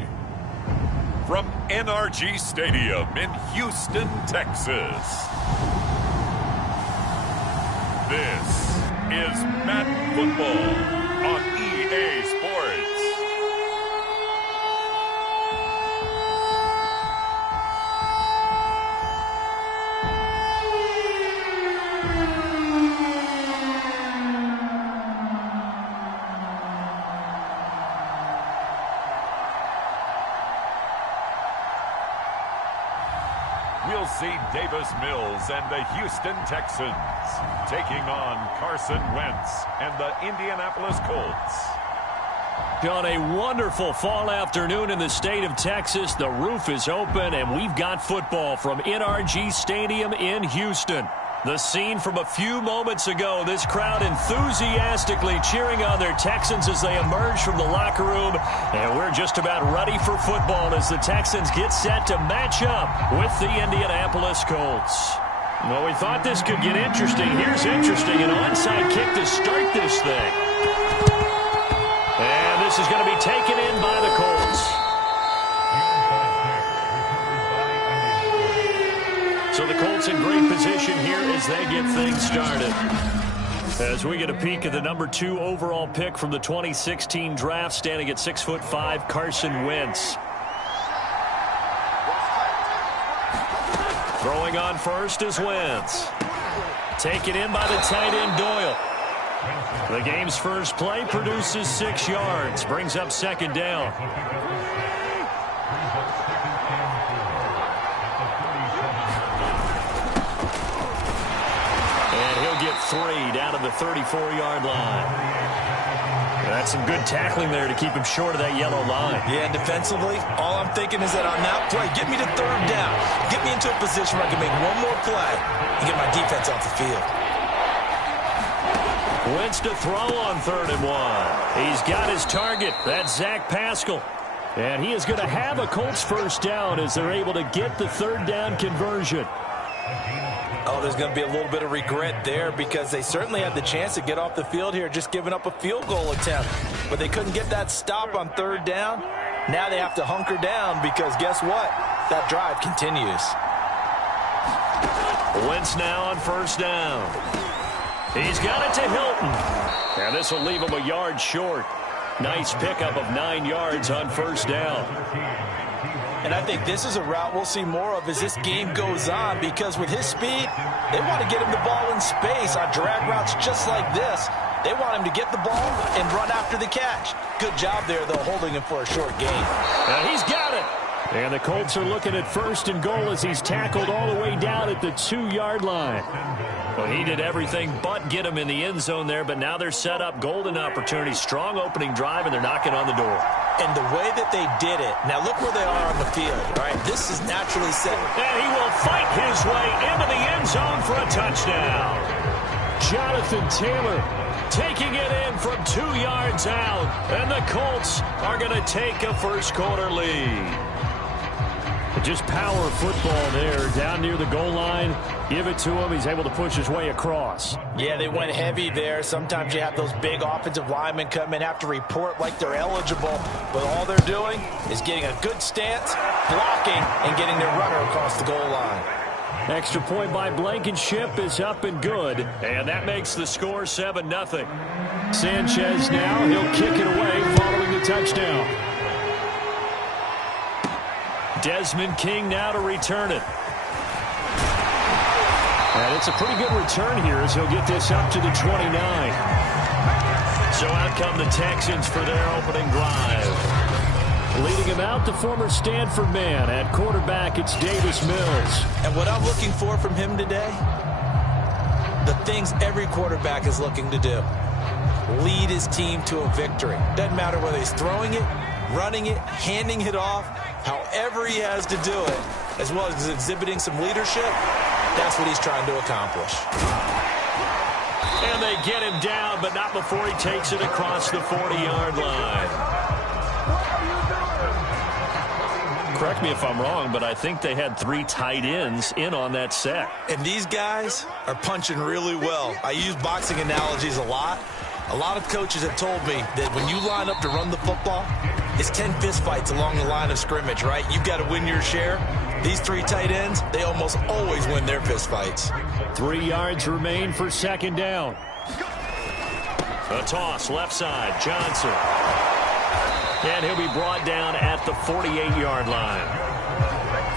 From NRG Stadium in Houston, Texas. This is Madden Football on EA Sports. We'll see Davis Mills and the Houston Texans taking on Carson Wentz and the Indianapolis Colts. On a wonderful fall afternoon in the state of Texas, the roof is open and we've got football from NRG Stadium in Houston. The scene from a few moments ago, this crowd enthusiastically cheering on their Texans as they emerge from the locker room. And we're just about ready for football as the Texans get set to match up with the Indianapolis Colts. Well, we thought this could get interesting. Here's interesting, an onside kick to start this thing. And this is going to be taken in by the Colts. So the Colts in great position here as they get things started. As we get a peek at the number 2 overall pick from the 2016 draft, standing at 6'5", Carson Wentz. Throwing on first is Wentz. Taken in by the tight end Doyle. The game's first play produces 6 yards, brings up second down. Get 3 down to the 34-yard line. That's some good tackling there to keep him short of that yellow line. Yeah, and defensively, all I'm thinking is that on that play, get me to third down. Get me into a position where I can make one more play and get my defense off the field. Wentz to throw on 3rd and 1. He's got his target. That's Zach Pascal. And he is going to have a Colts first down as they're able to get the 3rd down conversion. Oh, there's going to be a little bit of regret there because they certainly had the chance to get off the field here, just giving up a field goal attempt. But they couldn't get that stop on 3rd down. Now they have to hunker down because guess what? That drive continues. Wentz now on 1st down. He's got it to Hilton. And this will leave him a yard short. Nice pickup of 9 yards on 1st down. And I think this is a route we'll see more of as this game goes on because with his speed, they want to get him the ball in space on drag routes just like this. They want him to get the ball and run after the catch. Good job there, though, holding him for a short gain. And he's got it. And the Colts are looking at 1st and goal as he's tackled all the way down at the 2-yard line. Well, he did everything but get him in the end zone there, but now they're set up golden opportunity, strong opening drive, and they're knocking on the door. And the way that they did it, now look where they are on the field, all right? This is naturally set. And he will fight his way into the end zone for a touchdown. Jonathan Taylor taking it in from 2 yards out, and the Colts are going to take a first-quarter lead. Just power football there, down near the goal line. Give it to him. He's able to push his way across. Yeah, they went heavy there. Sometimes you have those big offensive linemen come in, have to report like they're eligible. But all they're doing is getting a good stance, blocking, and getting their runner across the goal line. Extra point by Blankenship is up and good. And that makes the score 7-0. Sanchez now, he'll kick it away following the touchdown. Desmond King now to return it. And it's a pretty good return here as he'll get this up to the 29. So out come the Texans for their opening drive. Leading him out, the former Stanford man. At quarterback, it's Davis Mills. And what I'm looking for from him today, the things every quarterback is looking to do. Lead his team to a victory. Doesn't matter whether he's throwing it, running it, handing it off, however he has to do it, as well as exhibiting some leadership, that's what he's trying to accomplish. And they get him down, but not before he takes it across the 40-yard line. Correct me if I'm wrong, but I think they had 3 tight ends in on that set. And these guys are punching really well. I use boxing analogies a lot. A lot of coaches have told me that when you line up to run the football, is 10 fistfights along the line of scrimmage, right? You've got to win your share. These three tight ends, they almost always win their fistfights. 3 yards remain for second down. A toss left side, Johnson. And he'll be brought down at the 48-yard line.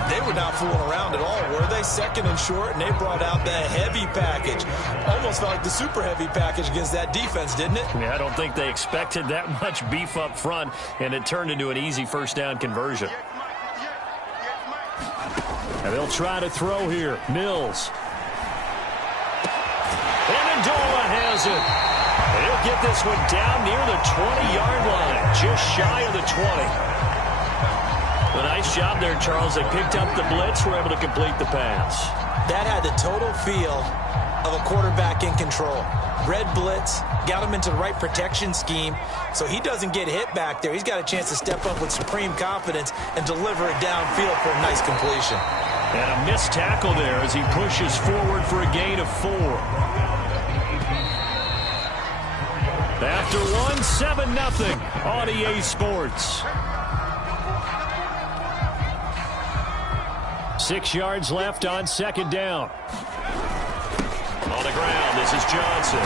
They were not fooling around at all, were they? Second and short, and they brought out the heavy package. Almost felt like the super heavy package against that defense, didn't it? Yeah, I don't think they expected that much beef up front, and it turned into an easy first down conversion. And they'll try to throw here. Mills. Amendola has it. He'll get this one down near the 20-yard line, just shy of the 20. A nice job there, Charles. They picked up the blitz, were able to complete the pass. That had the total feel of a quarterback in control. Red blitz, got him into the right protection scheme, so he doesn't get hit back there. He's got a chance to step up with supreme confidence and deliver it downfield for a nice completion. And a missed tackle there as he pushes forward for a gain of 4. After 1, 7-0 on EA Sports. 6 yards left on second down. On the ground, this is Johnson.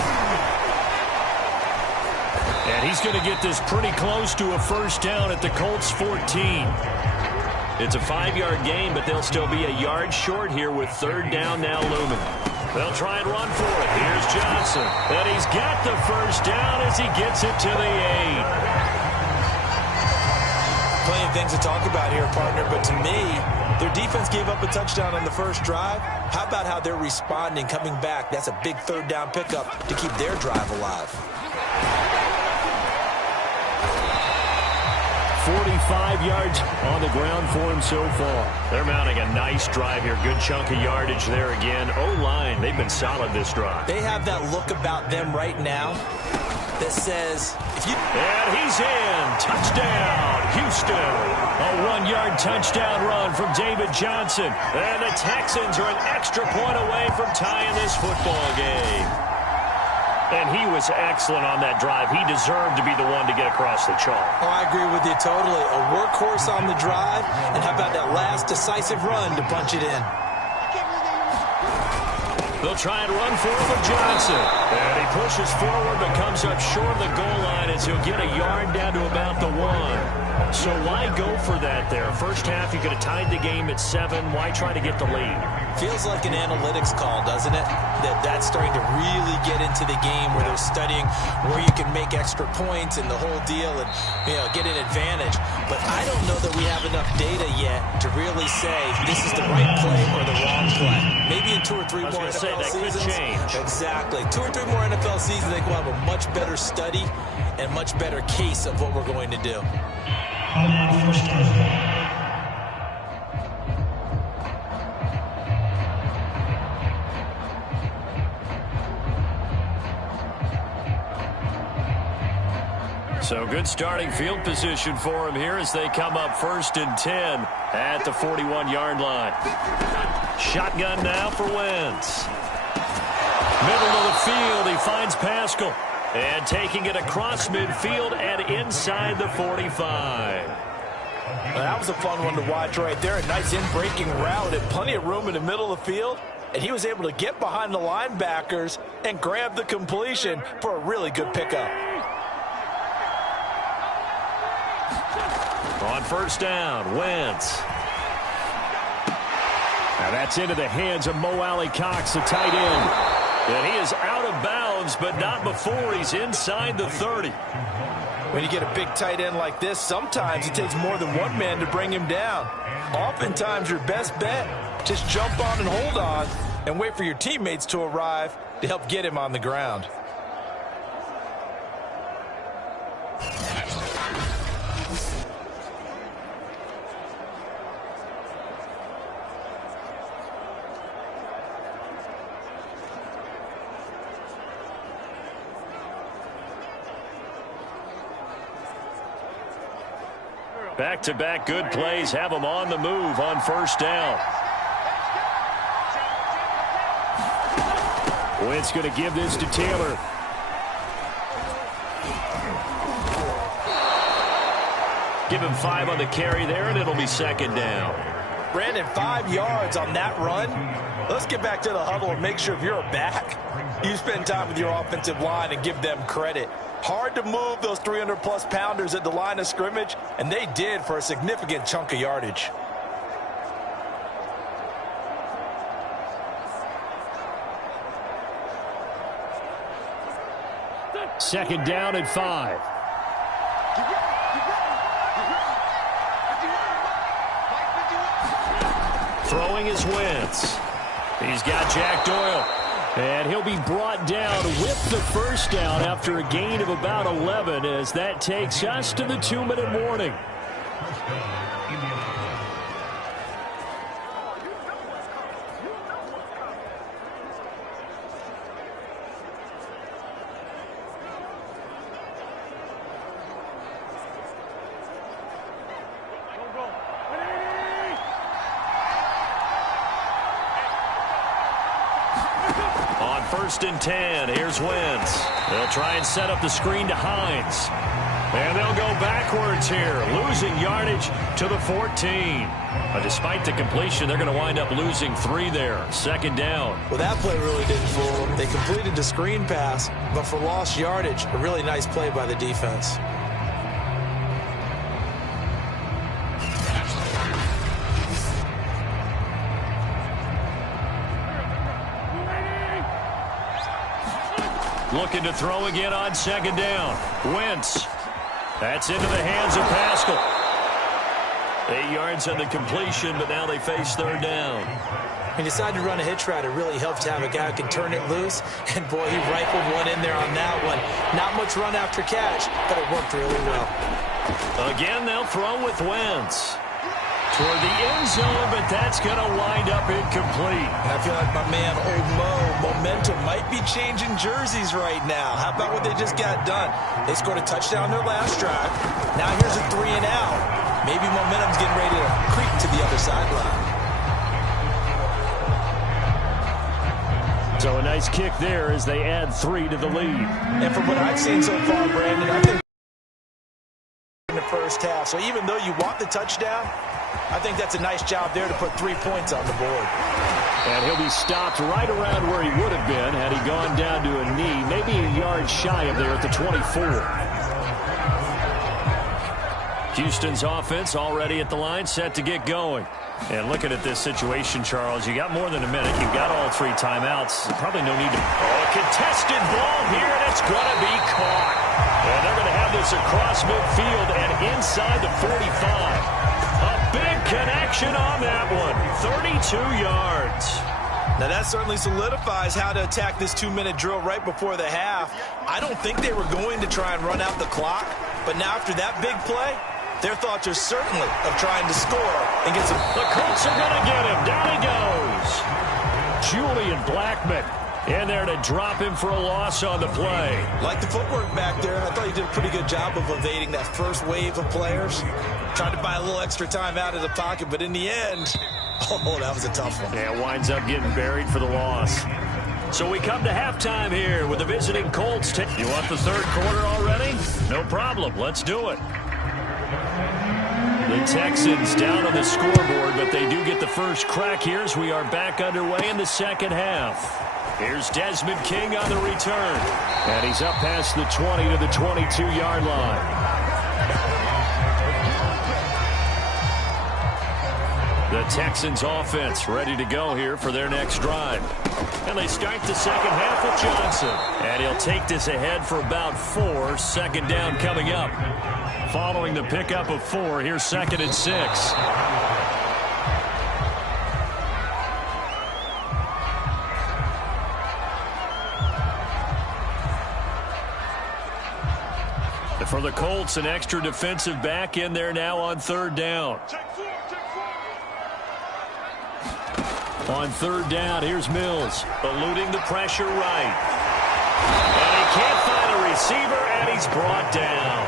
And he's going to get this pretty close to a first down at the Colts 14. It's a 5-yard gain, but they'll still be a yard short here with third down now looming. They'll try and run for it. Here's Johnson. And he's got the first down as he gets it to the 8. Plenty of things to talk about here, partner, but to me, their defense gave up a touchdown on the first drive. How about how they're responding, coming back? That's a big third down pickup to keep their drive alive. 45 yards on the ground for him so far. They're mounting a nice drive here. Good chunk of yardage there again. O-line, they've been solid this drive. They have that look about them right now that says, if you... And he's in. Touchdown, Houston. A 1-yard touchdown run from David Johnson. And the Texans are an extra point away from tying this football game. And he was excellent on that drive. He deserved to be the one to get across the chalk. Oh, I agree with you totally. A workhorse on the drive. And how about that last decisive run to punch it in? They'll try and run for it with Johnson. And he pushes forward but comes up short of the goal line as he'll get a yard down to about the 1. So why go for that there? First half, you could have tied the game at 7. Why try to get the lead? Feels like an analytics call, doesn't it? That's starting to really get into the game where they're studying where you can make extra points and the whole deal and, you know, get an advantage. But I don't know that we have enough data yet to really say this is the right play or the wrong play. Maybe in 2 or 3 more NFL seasons. Could change. Exactly. 2 or 3 more NFL seasons, I think we'll have a much better study and much better case of what we're going to do. So good starting field position for him here as they come up 1st and 10 at the 41-yard line. Shotgun now for Wentz. Middle of the field, he finds Pascal. And taking it across midfield and inside the 45. Well, that was a fun one to watch right there. A nice in-breaking route and plenty of room in the middle of the field. And he was able to get behind the linebackers and grab the completion for a really good pickup. On first down, Wentz. Now that's into the hands of danielakkkk, the tight end. And he is out of bounds, but not before he's inside the 30. When you get a big tight end like this, sometimes it takes more than one man to bring him down. Oftentimes, your best bet, just jump on and hold on and wait for your teammates to arrive to help get him on the ground. Back-to-back good plays have them on the move on first down. Wentz going to give this to Taylor. Give him 5 on the carry there, and it'll be second down. Brandon, 5 yards on that run. Let's get back to the huddle and make sure if you're a back, you spend time with your offensive line and give them credit. Hard to move those 300-plus pounders at the line of scrimmage, and they did for a significant chunk of yardage. Second down and 5. Throwing is Wentz. He's got Jack Doyle. And he'll be brought down with the first down after a gain of about 11 as that takes us to the 2-minute warning. First and 10. Here's Wentz. They'll try and set up the screen to Hines. And they'll go backwards here, losing yardage to the 14. But despite the completion, they're going to wind up losing 3 there. Second down. Well, that play really didn't fool them. They completed the screen pass, but for lost yardage, a really nice play by the defense. Looking to throw again on second down. Wentz. That's into the hands of Pascal. 8 yards on the completion, but now they face third down. He decided to run a hitch route. It really helped to have a guy who can turn it loose. And, boy, he rifled one in there on that one. Not much run after catch, but it worked really well. Again, they'll throw with Wentz. Toward the end zone, but that's going to wind up incomplete. I feel like my man, Old Mo, momentum might be changing jerseys right now. How about what they just got done? They scored a touchdown their last drive. Now here's a 3 and out. Maybe momentum's getting ready to creep to the other sideline. So a nice kick there as they add 3 to the lead. And from what I've seen so far, Brandon, I think in the first half. So even though you want the touchdown, I think that's a nice job there to put 3 points on the board. And he'll be stopped right around where he would have been had he gone down to a knee, maybe a yard shy of there at the 24. Houston's offense already at the line, set to get going. And looking at this situation, Charles, you got more than a minute. You've got all 3 timeouts. Probably no need to... Oh, a contested ball here, and it's going to be caught. And they're going to have this across midfield and inside the 45. Big connection on that one. 32 yards. Now that certainly solidifies how to attack this 2-minute drill right before the half. I don't think they were going to try and run out the clock, but now after that big play, their thoughts are certainly of trying to score and get some... The Colts are going to get him. Down he goes. Julian Blackmon in there to drop him for a loss on the play. Like the footwork back there, I thought he did a pretty good job of evading that first wave of players. Tried to buy a little extra time out of the pocket, but in the end, oh, that was a tough one. Yeah, winds up getting buried for the loss. So we come to halftime here with the visiting Colts. You want the third quarter already? No problem. Let's do it. The Texans down on the scoreboard, but they do get the first crack here as we are back underway in the second half. Here's Desmond King on the return. And he's up past the 20 to the 22-yard line. The Texans offense ready to go here for their next drive. And they start the second half with Johnson. And he'll take this ahead for about 4. Second down coming up. Following the pickup of 4, here's 2nd and 6. For the Colts, an extra defensive back in there now on third down. On third down, here's Mills, eluding the pressure right. And he can't find a receiver, and he's brought down.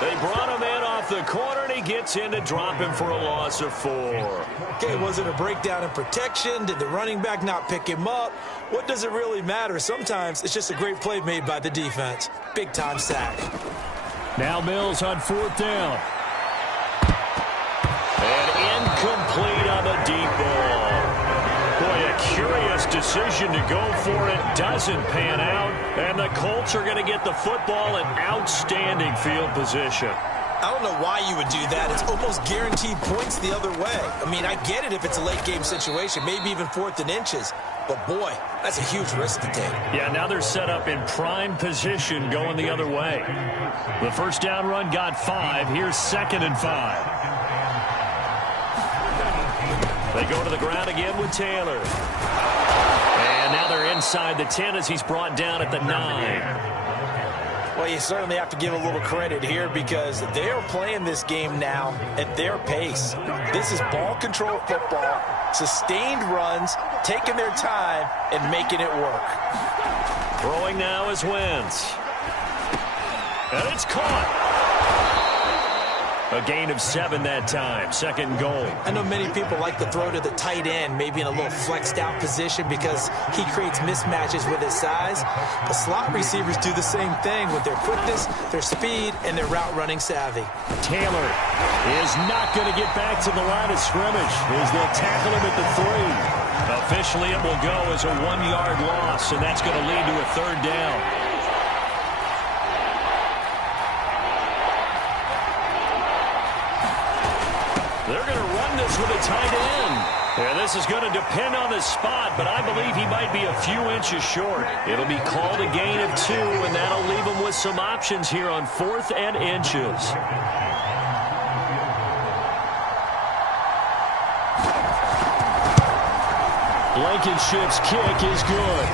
They brought him in off the corner, and he gets in to drop him for a loss of 4. Okay, was it a breakdown in protection? Did the running back not pick him up? What does it really matter? Sometimes it's just a great play made by the defense. Big-time sack. Now Mills on 4th down. decision to go for it doesn't pan out, and the Colts are going to get the football in outstanding field position. I don't know why you would do that. It's almost guaranteed points the other way. I mean, I get it if it's a late-game situation, maybe even 4th and inches. But, boy, that's a huge risk to take. Yeah, now they're set up in prime position going the other way. The first down run got 5. Here's 2nd and 5. They go to the ground again with Taylor. And now they're inside the 10 as he's brought down at the 9. Well, you certainly have to give a little credit here because they are playing this game now at their pace. This is ball control football, sustained runs, taking their time, and making it work. Throwing now is Wentz. And it's caught. A gain of 7 that time. 2nd and goal. I know many people like to throw to the tight end, maybe in a little flexed out position because he creates mismatches with his size. But slot receivers do the same thing with their quickness, their speed, and their route running savvy. Taylor is not going to get back to the line of scrimmage as they'll tackle him at the 3. Officially, it will go as a 1-yard loss, and that's going to lead to a 3rd down. They're going to run this with a tight end. And this is going to depend on the spot, but I believe he might be a few inches short. It'll be called a gain of 2, and that'll leave him with some options here on 4th and inches. Blankenship's kick is good.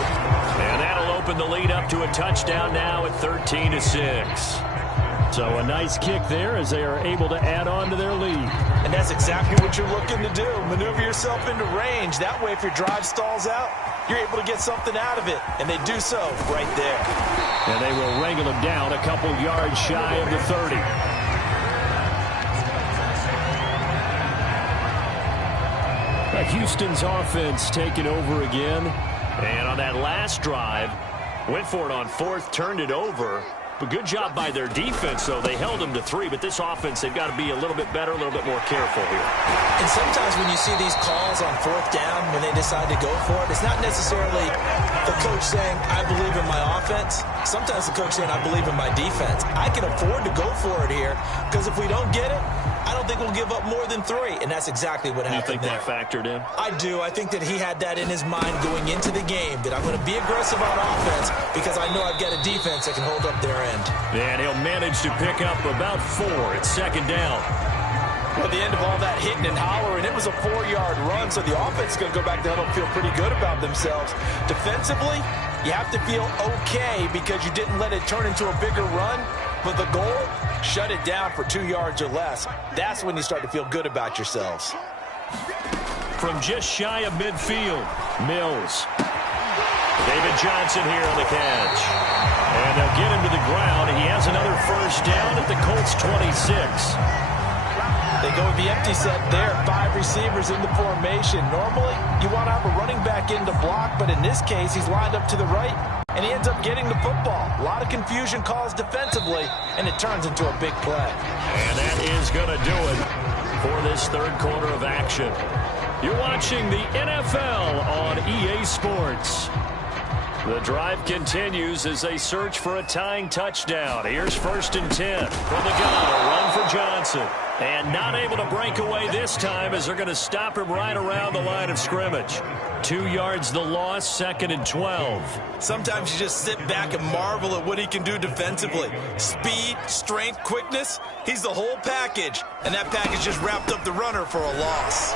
And that'll open the lead up to a touchdown now at 13-6. So a nice kick there as they are able to add on to their lead. And that's exactly what you're looking to do. Maneuver yourself into range. That way, if your drive stalls out, you're able to get something out of it. And they do so right there. And they will wrangle him down a couple yards shy of the 30. Houston's offense taking over again. And on that last drive, went for it on 4th, turned it over. But good job by their defense, though. They held them to 3, but this offense, they've got to be a little bit better, a little bit more careful here. And sometimes when you see these calls on 4th down, when they decide to go for it, it's not necessarily the coach saying, I believe in my offense. Sometimes the coach saying, I believe in my defense. I can afford to go for it here, because if we don't get it, I don't think we'll give up more than 3, and that's exactly what happened there. You think that factored in? I do. I think that he had that in his mind going into the game, that I'm going to be aggressive on offense because I know I've got a defense that can hold up their end. And he'll manage to pick up about 4 at 2nd down. Well, at the end of all that hitting and hollering, it was a 4-yard run, so the offense is going to go back to huddle and feel pretty good about themselves. Defensively, you have to feel okay because you didn't let it turn into a bigger run. But the goal, shut it down for 2 yards or less. That's when you start to feel good about yourselves. From just shy of midfield, Mills. David Johnson here on the catch. And they'll get him to the ground. He has another first down at the Colts 26. They go with the empty set there. 5 receivers in the formation. Normally, you want to have a running back in to block, but in this case, he's lined up to the right, and he ends up getting the football. A lot of confusion caused defensively, and it turns into a big play. And that is going to do it for this 3rd quarter of action. You're watching the NFL on EA Sports. The drive continues as they search for a tying touchdown. Here's 1st and 10 from the gun. A run for Johnson. And not able to break away this time as they're going to stop him right around the line of scrimmage. 2 yards the loss, 2nd and 12. Sometimes you just sit back and marvel at what he can do defensively. Speed, strength, quickness, he's the whole package. And that package just wrapped up the runner for a loss.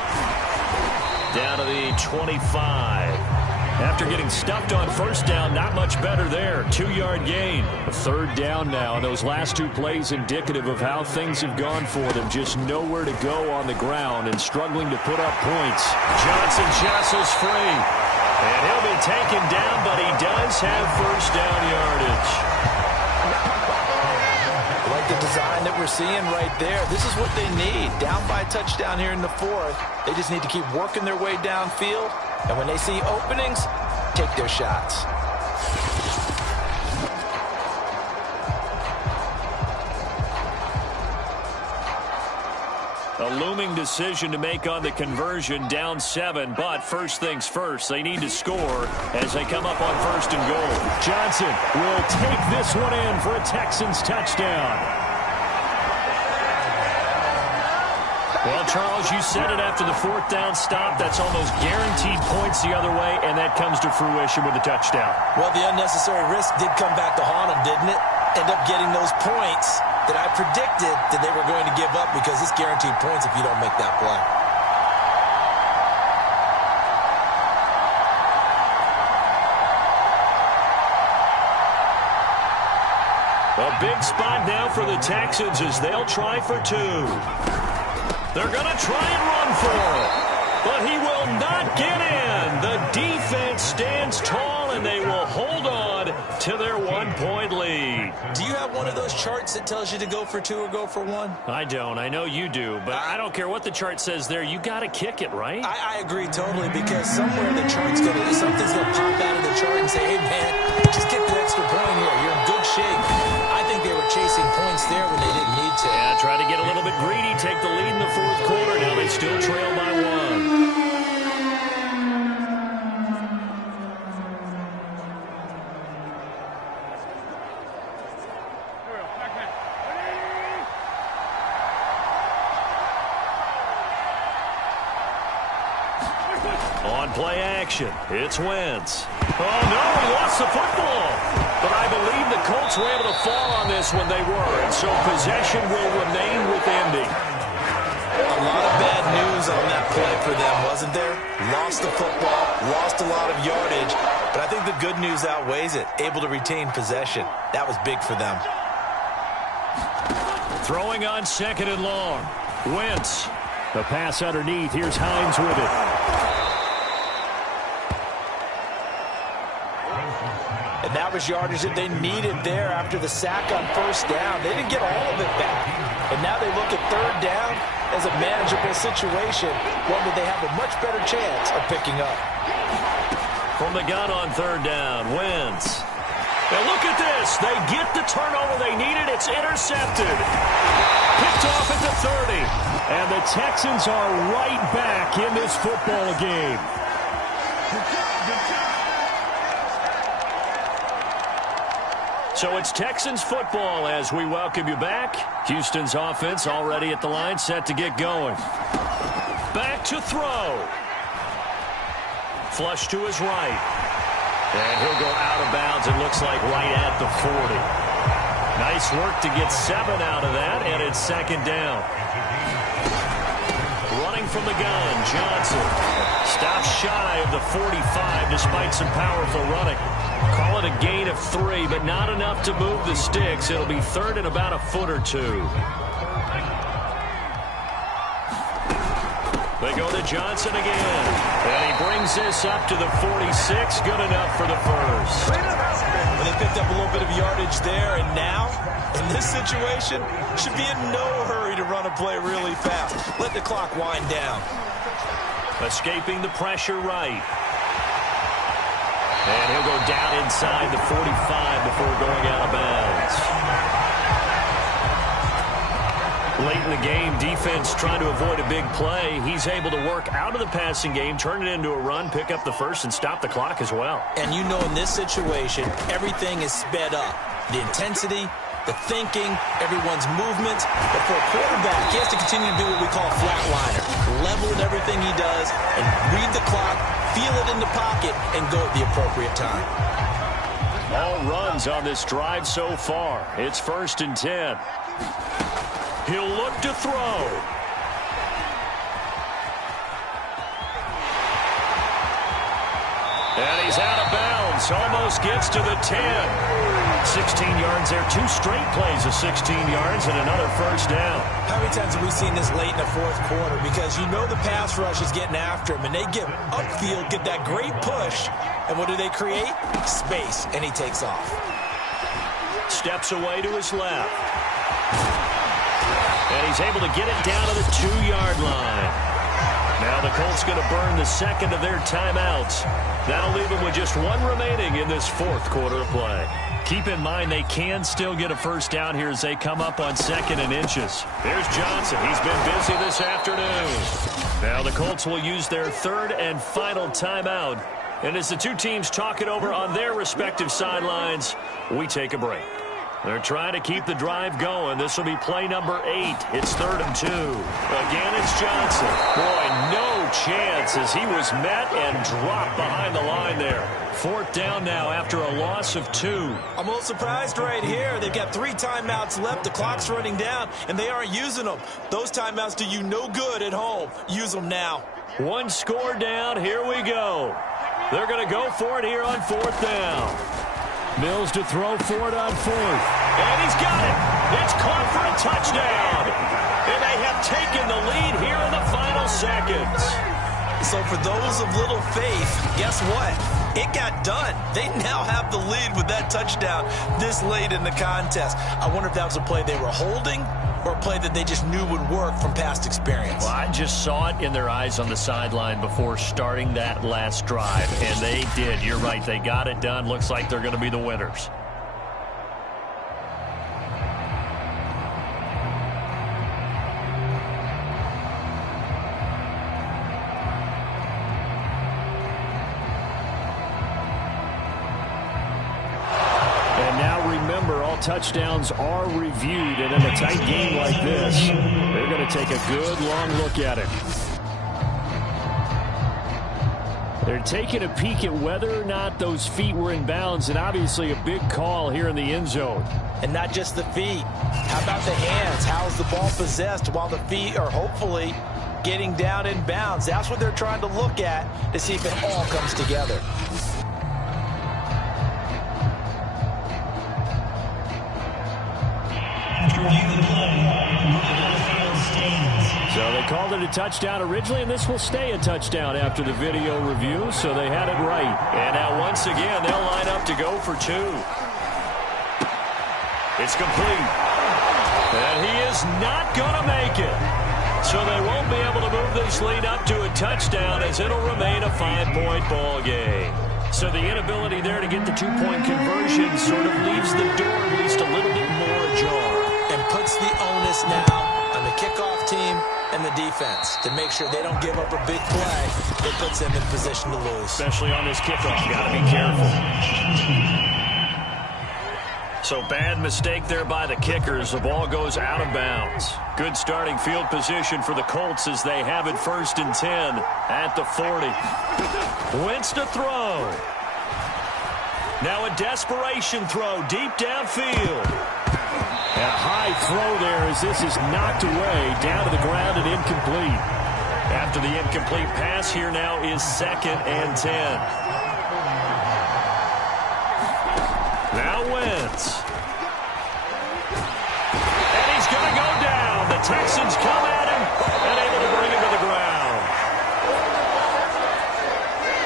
Down to the 25. After getting stuffed on 1st down, not much better there. 2-yard gain. A 3rd down now. And those last 2 plays indicative of how things have gone for them. Just nowhere to go on the ground and struggling to put up points. Johnson jostles free. And he'll be taken down, but he does have 1st down yardage. I like the design that we're seeing right there. This is what they need. Down by a touchdown here in the 4th. They just need to keep working their way downfield. And when they see openings, take their shots. A looming decision to make on the conversion, down 7, but first things first, they need to score as they come up on 1st and goal. Johnson will take this one in for a Texans touchdown. Well, Charles, you said it after the 4th down stop. That's almost guaranteed points the other way, and that comes to fruition with a touchdown. Well, the unnecessary risk did come back to haunt them, didn't it? End up getting those points that I predicted that they were going to give up because it's guaranteed points if you don't make that play. A big spot now for the Texans as they'll try for 2. They're going to try and run for it, but he will not get in. The defense stands tall, and they will hold on to their 1-point lead. Do you have one of those charts that tells you to go for 2 or go for 1? I don't. I know you do, but I don't care what the chart says there. You got to kick it, right? I agree totally, because somewhere the chart's going to, something's going to pop out of the chart and say, hey, man, just get the extra point here. You're in good shape. I think they were chasing points there when they didn't need to. Yeah, try to get a little bit greedy, take the lead in the 4th quarter. Now they still trail by 1. On play action, it's Wentz. Oh, no, he lost the football. But I believe the Colts were able to fall on this when they were, and so possession will remain with Indy. A lot of bad news on that play for them, wasn't there? Lost the football, lost a lot of yardage, but I think the good news outweighs it. Able to retain possession. That was big for them. Throwing on 2nd and long. Wentz. The pass underneath. Here's Hines with it. And that was yardage that they needed there after the sack on 1st down. They didn't get all of it back. And now they look at 3rd down as a manageable situation, one that they have a much better chance of picking up. From the gun on 3rd down, Wentz. Now look at this. They get the turnover they needed. It's intercepted. Picked off at the 30. And the Texans are right back in this football game. So it's Texans football as we welcome you back. Houston's offense already at the line, set to get going. Back to throw. Flush to his right. And he'll go out of bounds, it looks like right at the 40. Nice work to get 7 out of that, and it's 2nd down. Running from the gun, Johnson. Stops shy of the 45 despite some powerful running. Call it a gain of 3, but not enough to move the sticks. It'll be 3rd and about a foot or 2. They go to Johnson again. And he brings this up to the 46. Good enough for the first. Well, they picked up a little bit of yardage there, and now, in this situation, should be in no hurry to run a play really fast. Let the clock wind down. Escaping the pressure right. And he'll go down inside the 45 before going out of bounds. Late in the game, defense trying to avoid a big play. He's able to work out of the passing game, turn it into a run, pick up the first, and stop the clock as well. And you know in this situation, everything is sped up. The intensity, the thinking, everyone's movements. But for a quarterback, he has to continue to do what we call a flatliner. Level in everything he does and read the clock, feel it in the pocket, and go at the appropriate time. All runs on this drive so far. It's 1st and 10. He'll look to throw. And he's out of bounds. Almost gets to the 10. 16 yards there. 2 straight plays of 16 yards and another first down. How many times have we seen this late in the 4th quarter? Because you know the pass rush is getting after him, and they get upfield, get that great push. And what do they create? Space, and he takes off. Steps away to his left. And he's able to get it down to the 2-yard line. Now the Colts going to burn the second of their timeouts. That'll leave them with just one remaining in this fourth quarter of play. Keep in mind they can still get a first down here as they come up on 2nd and inches. There's Johnson. He's been busy this afternoon. Now the Colts will use their 3rd and final timeout. And as the two teams talk it over on their respective sidelines, we take a break. They're trying to keep the drive going. This will be play number 8. It's 3rd and 2. Again, it's Johnson. Boy, no chance as he was met and dropped behind the line there. 4th down now after a loss of 2. I'm a little surprised right here. They've got 3 timeouts left. The clock's running down, and they aren't using them. Those timeouts do you no good at home. Use them now. 1 score down. Here we go. They're going to go for it here on 4th down. Mills to throw for it on 4th. And he's got it. It's caught for a touchdown. And they have taken the lead here in the final seconds. So for those of little faith, guess what? It got done. They now have the lead with that touchdown this late in the contest. I wonder if that was a play they were holding or a play that they just knew would work from past experience. Well, I just saw it in their eyes on the sideline before starting that last drive, and they did. You're right. They got it done. Looks like they're going to be the winners. Touchdowns are reviewed, and in a tight game like this, they're going to take a good long look at it. They're taking a peek at whether or not those feet were in bounds, and obviously a big call here in the end zone. And not just the feet. How about the hands? How's the ball possessed while the feet are hopefully getting down in bounds? That's what they're trying to look at to see if it all comes together. So they called it a touchdown originally, and this will stay a touchdown after the video review, so they had it right. And now once again, they'll line up to go for 2. It's complete. And he is not going to make it. So they won't be able to move this lead up to a touchdown as it'll remain a 5-point ball game. So the inability there to get the 2-point conversion sort of leaves the door at least a little bit more ajar. And puts the onus now on the kickoff team and the defense to make sure they don't give up a big play that puts them in position to lose. Especially on this kickoff. You got to be careful. So bad mistake there by the kickers. The ball goes out of bounds. Good starting field position for the Colts as they have it 1st and 10 at the 40. Wentz to throw. Now a desperation throw deep downfield. A high throw there as this is knocked away down to the ground and incomplete. After the incomplete pass, here now is 2nd and 10. Now Wentz. And he's going to go down. The Texans come at him and able to bring him to the ground.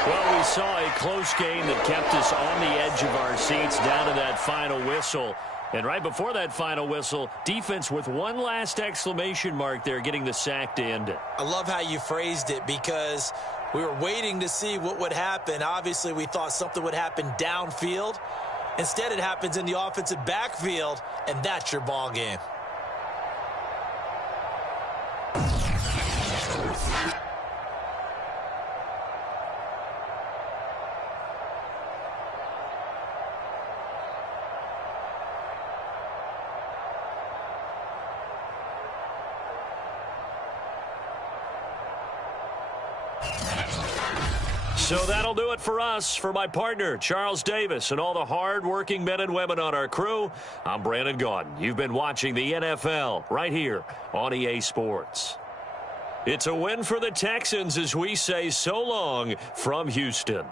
Well, we saw a close game that kept us on the edge of our seats down to that final whistle. And right before that final whistle, defense with one last exclamation mark there, getting the sack to end it. I love how you phrased it because we were waiting to see what would happen. Obviously, we thought something would happen downfield. Instead, it happens in the offensive backfield, and that's your ball game. So that'll do it for us. For my partner, Charles Davis, and all the hard-working men and women on our crew, I'm Brandon Gaudin. You've been watching the NFL right here on EA Sports. It's a win for the Texans as we say so long from Houston.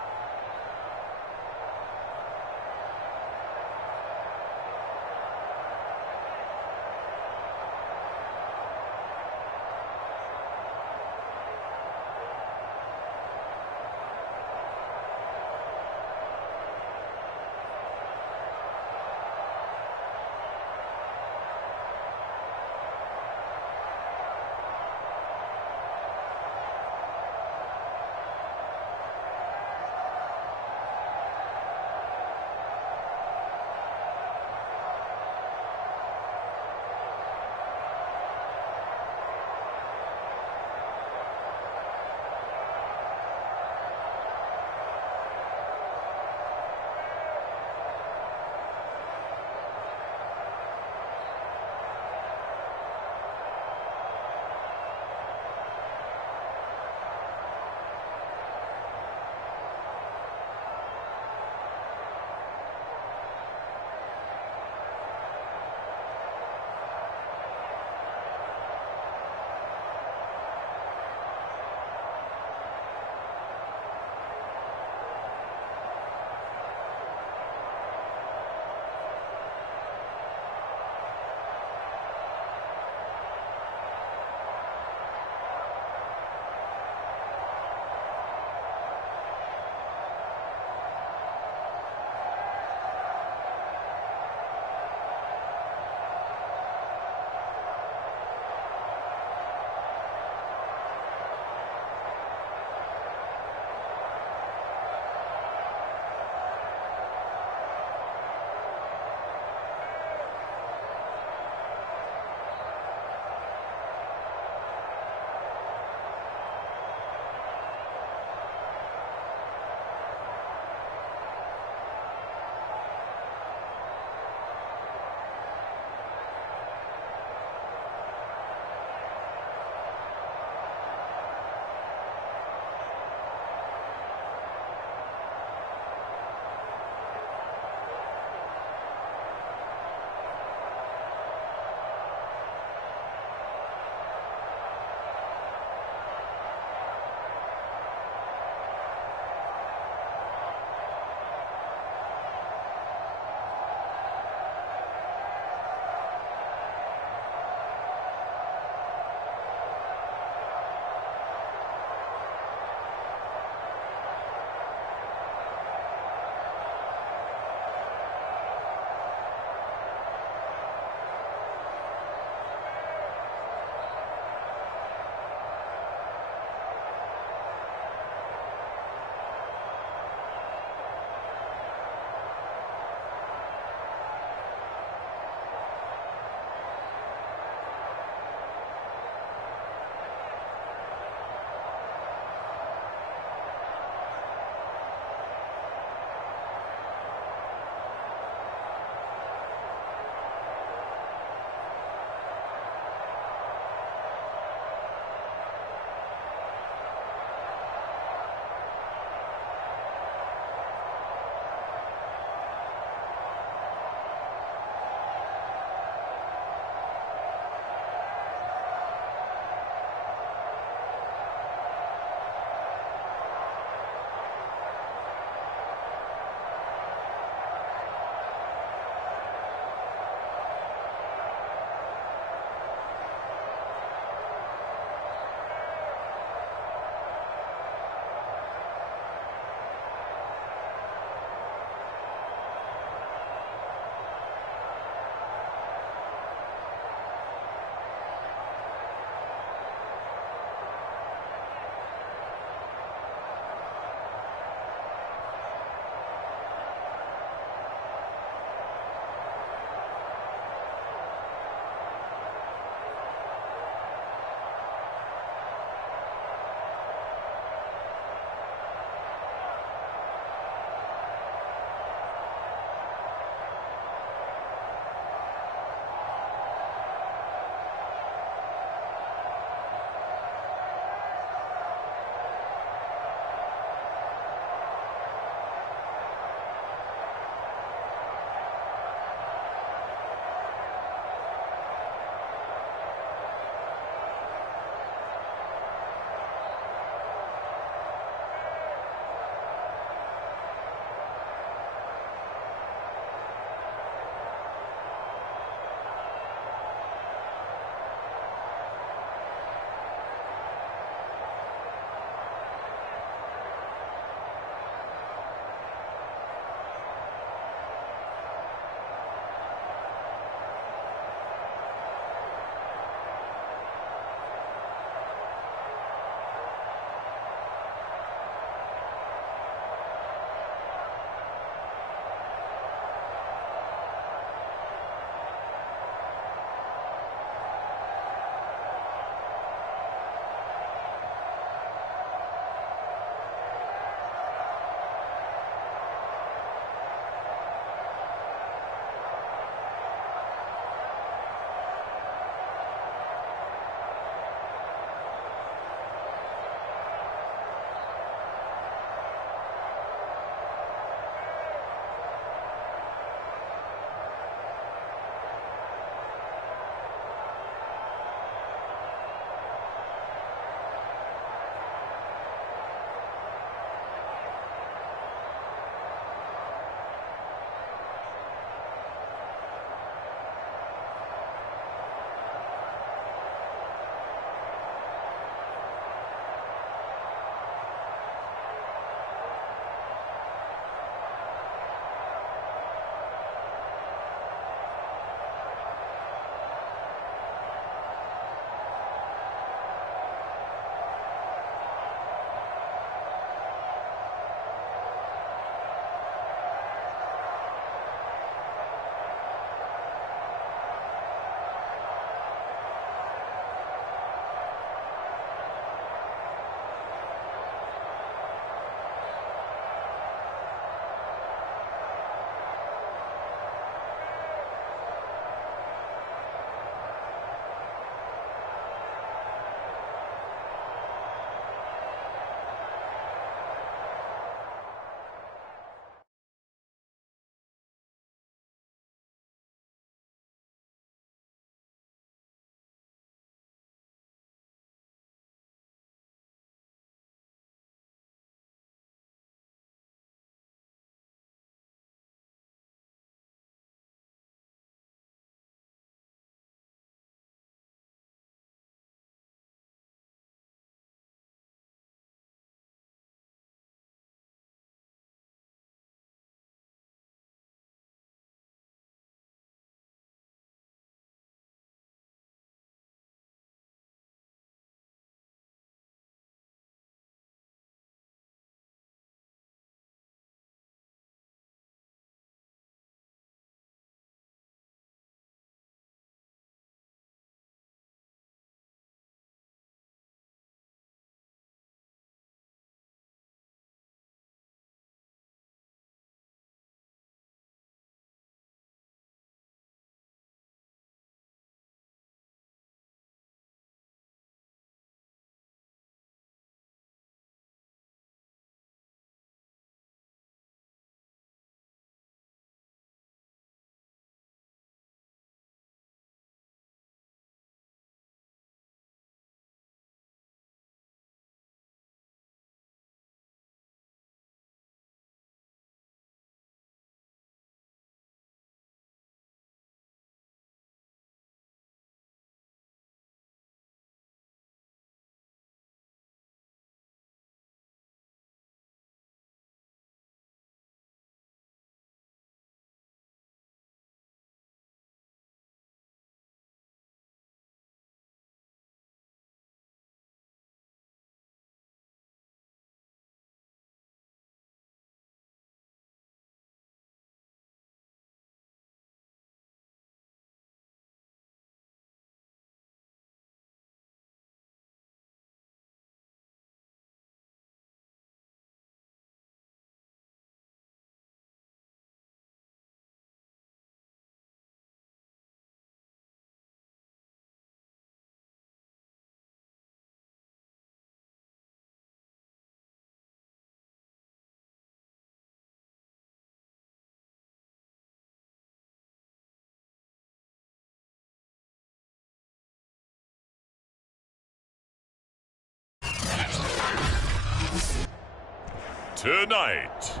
Tonight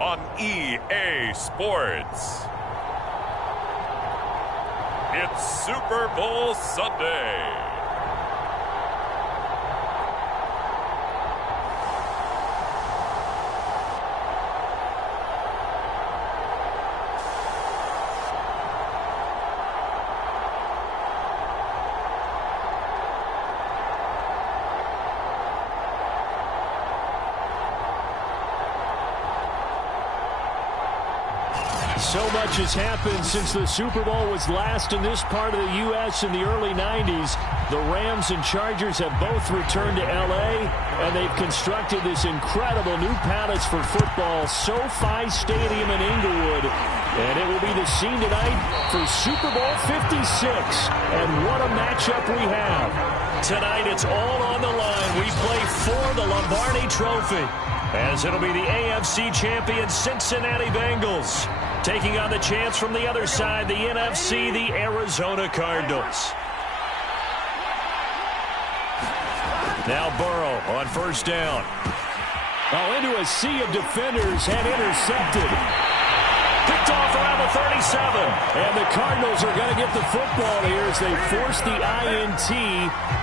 on EA Sports, it's Super Bowl Sunday. So much has happened since the Super Bowl was last in this part of the U.S. in the early 90s. The Rams and Chargers have both returned to L.A., and they've constructed this incredible new palace for football, SoFi Stadium in Inglewood. And it will be the scene tonight for Super Bowl 56. And what a matchup we have. Tonight it's all on the line. We play for the Lombardi Trophy, as it'll be the AFC champion Cincinnati Bengals taking on the chance from the other side, the NFC, the Arizona Cardinals. Now Burrow on first down. Oh, into a sea of defenders and intercepted. Picked off around the 37. And the Cardinals are going to get the football here as they force the INT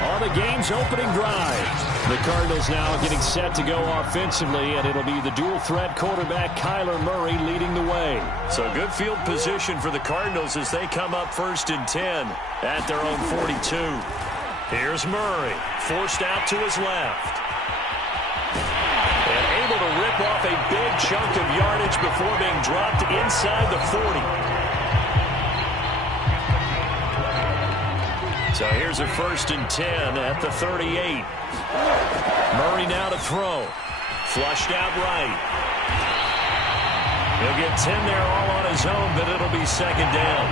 on the game's opening drive. The Cardinals now getting set to go offensively, and it'll be the dual-threat quarterback Kyler Murray leading the way. So good field position for the Cardinals as they come up first and 10 at their own 42. Here's Murray, forced out to his left. And able to rip off a big chunk of yardage before being dropped inside the 40. So here's a first and 10 at the 38. Murray now to throw. Flushed out right. He'll get 10 there all on his own, but it'll be second down.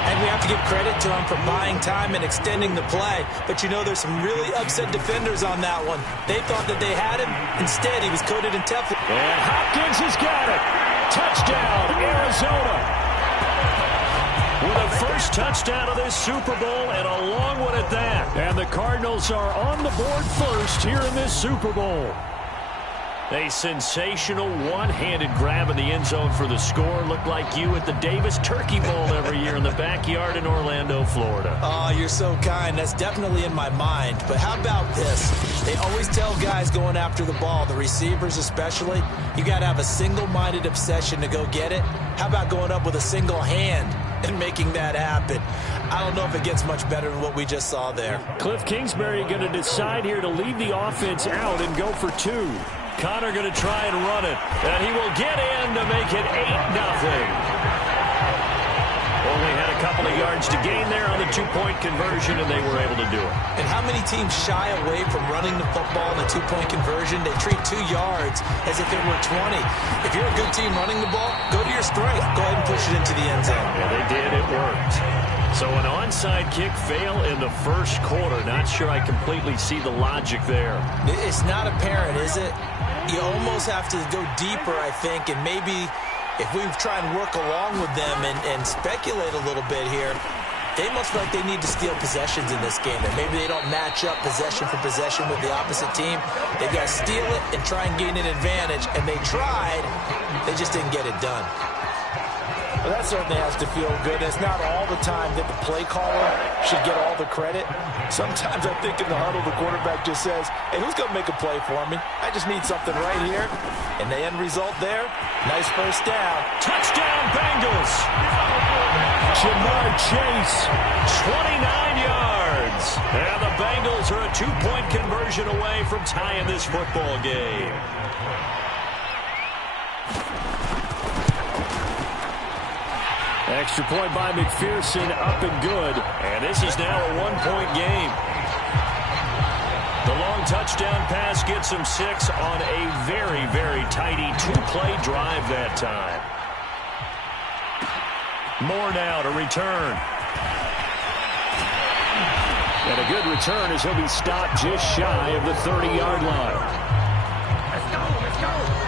And we have to give credit to him for buying time and extending the play. But, you know, there's some really upset defenders on that one. They thought that they had him. Instead, he was coated in Teflon. And Hopkins has got it. Touchdown, Arizona. With a first touchdown of this Super Bowl, and a long one at that. And the Cardinals are on the board first here in this Super Bowl. A sensational one-handed grab in the end zone for the score. Looked like you at the Davis Turkey Bowl every year in the backyard in Orlando, Florida. Oh, you're so kind. That's definitely in my mind. But how about this? They always tell guys going after the ball, the receivers especially, you got to have a single-minded obsession to go get it. How about going up with a single hand and making that happen? I don't know if it gets much better than what we just saw there. Cliff Kingsbury going to decide here to leave the offense out and go for two. Connor going to try and run it, and he will get in to make it 8-0. Only had a couple of yards to gain there on the two-point conversion, and they were able to do it. And how many teams shy away from running the football in the two-point conversion? They treat 2 yards as if it were 20. If you're a good team running the ball, go to your strength. Go ahead and push it into the end zone. Yeah, they did. It worked. So an onside kick fail in the first quarter. Not sure I completely see the logic there. It's not apparent, is it? You almost have to go deeper, I think, and maybe if we try and work along with them and speculate a little bit here, they must feel like they need to steal possessions in this game, and maybe they don't match up possession for possession with the opposite team. They've got to steal it and try and gain an advantage, and they tried. They just didn't get it done. Well, that certainly has to feel good. It's not all the time that the play caller should get all the credit. Sometimes I think in the huddle, the quarterback just says, hey, who's going to make a play for me? I just need something right here. And the end result there, nice first down. Touchdown, Bengals. Jamar Chase, 29 yards. And the Bengals are a two-point conversion away from tying this football game. Extra point by McPherson, up and good. And this is now a one-point game. The long touchdown pass gets him 6 on a very, very tidy two-play drive that time. Moore now to return. And a good return as he'll be stopped just shy of the 30-yard line. Let's go, let's go.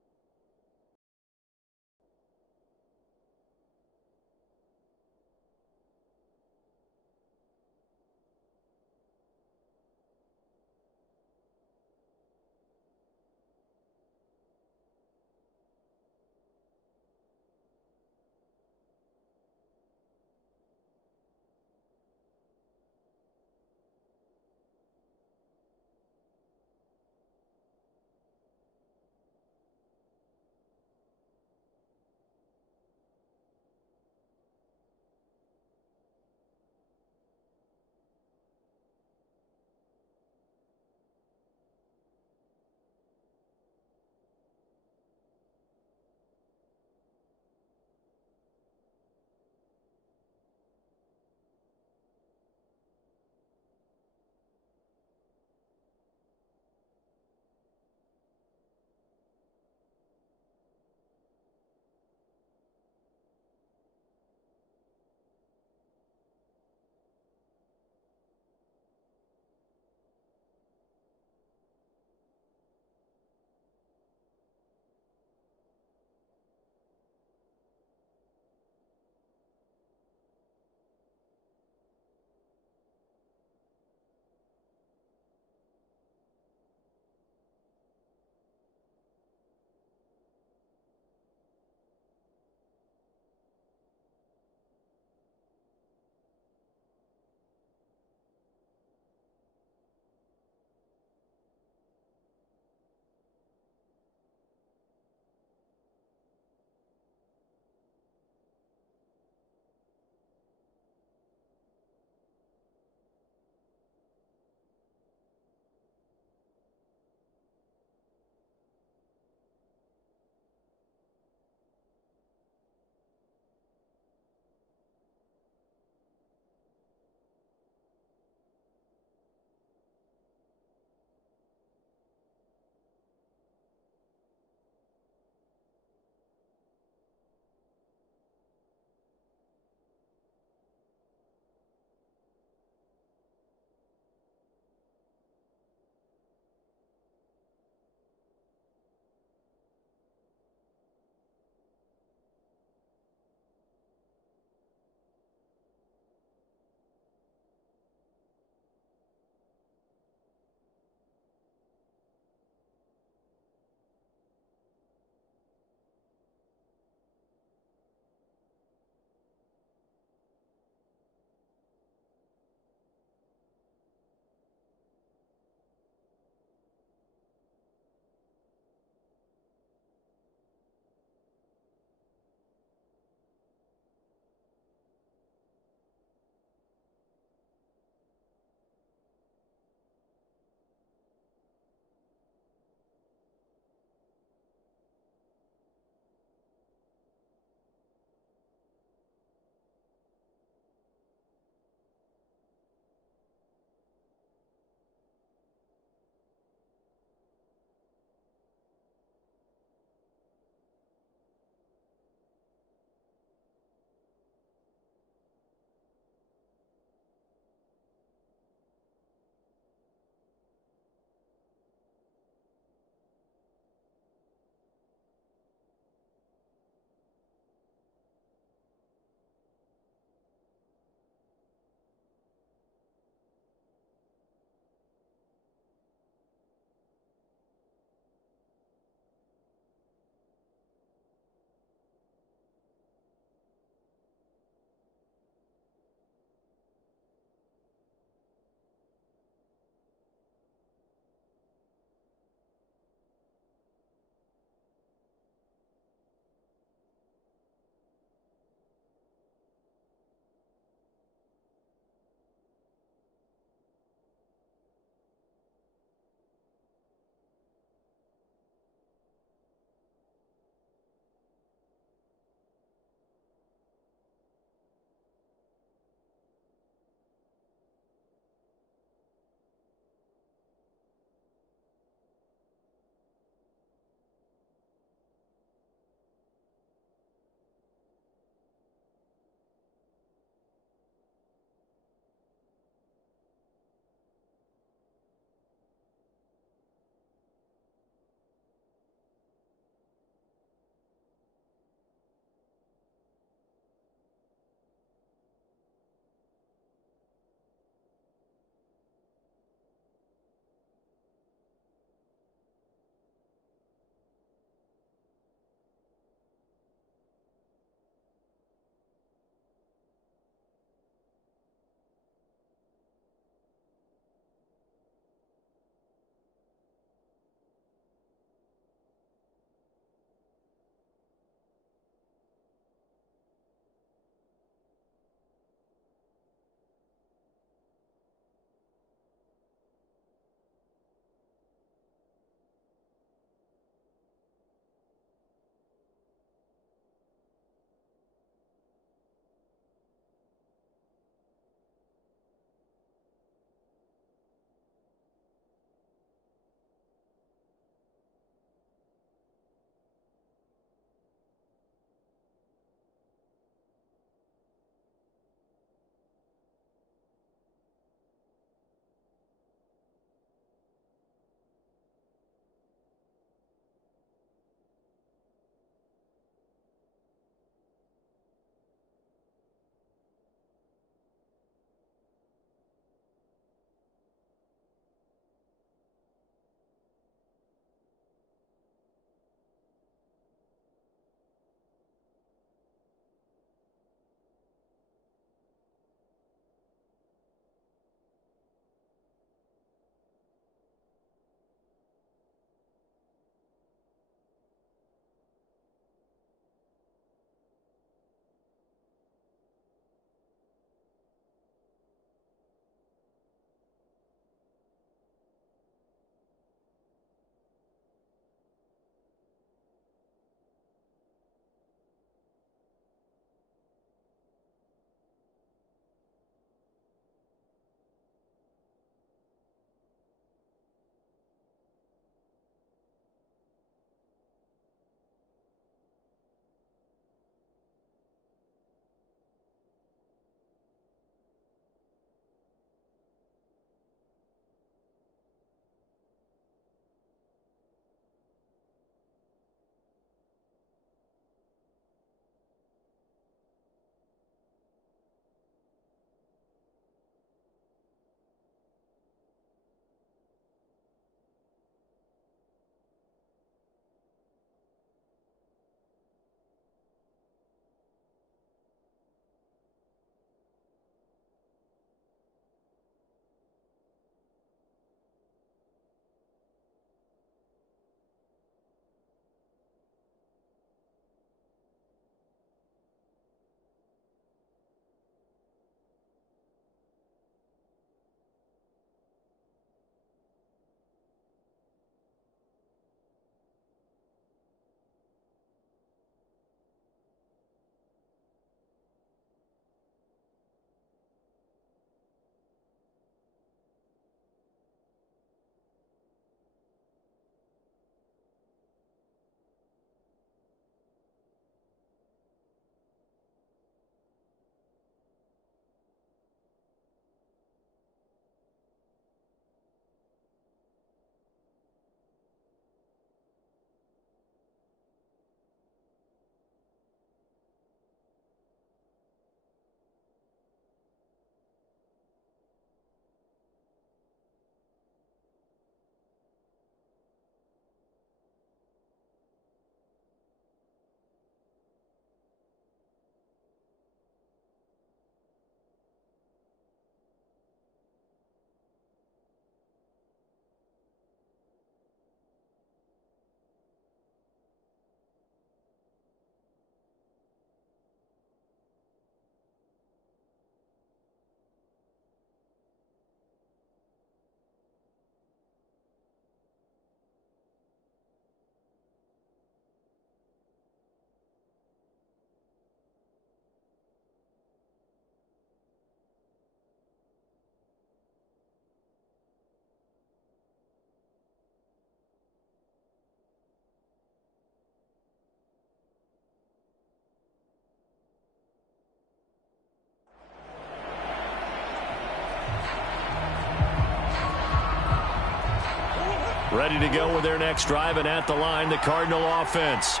Ready to go with their next drive, and at the line, the Cardinal offense.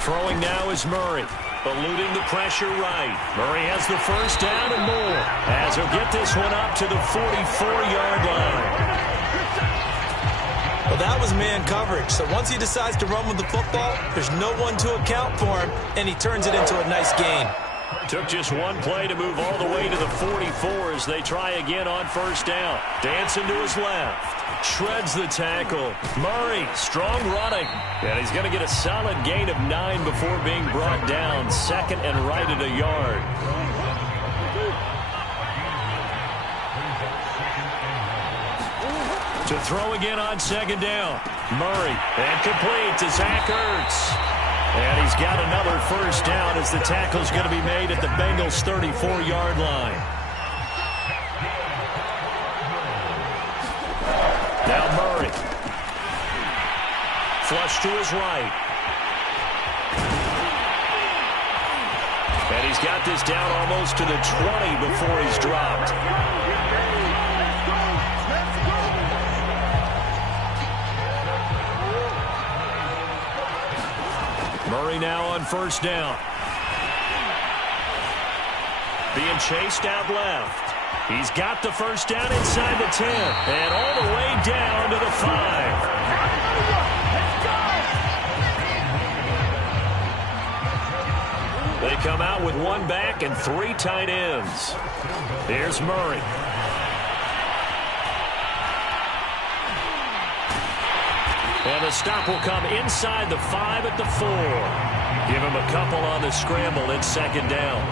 Throwing now is Murray. Eluding the pressure right. Murray has the first down and more, as he'll get this one up to the 44-yard line. Well, that was man coverage. So once he decides to run with the football, there's no one to account for him, and he turns it into a nice gain. Took just one play to move all the way to the 44 as they try again on first down. Dancing to his left. Shreds the tackle. Murray, strong running. And he's going to get a solid gain of 9 before being brought down. Second and right at a yard. To throw again on second down. Murray, and complete to Zach Ertz. And he's got another first down as the tackle's going to be made at the Bengals' 34-yard line. Now Murray. Flush to his right. And he's got this down almost to the 20 before he's dropped. Murray now on first down. Being chased out left. He's got the first down inside the 10. And all the way down to the 5. They come out with one back and 3 tight ends. Here's Murray. And the stop will come inside the 5 at the 4. Give him a couple on the scramble in second down.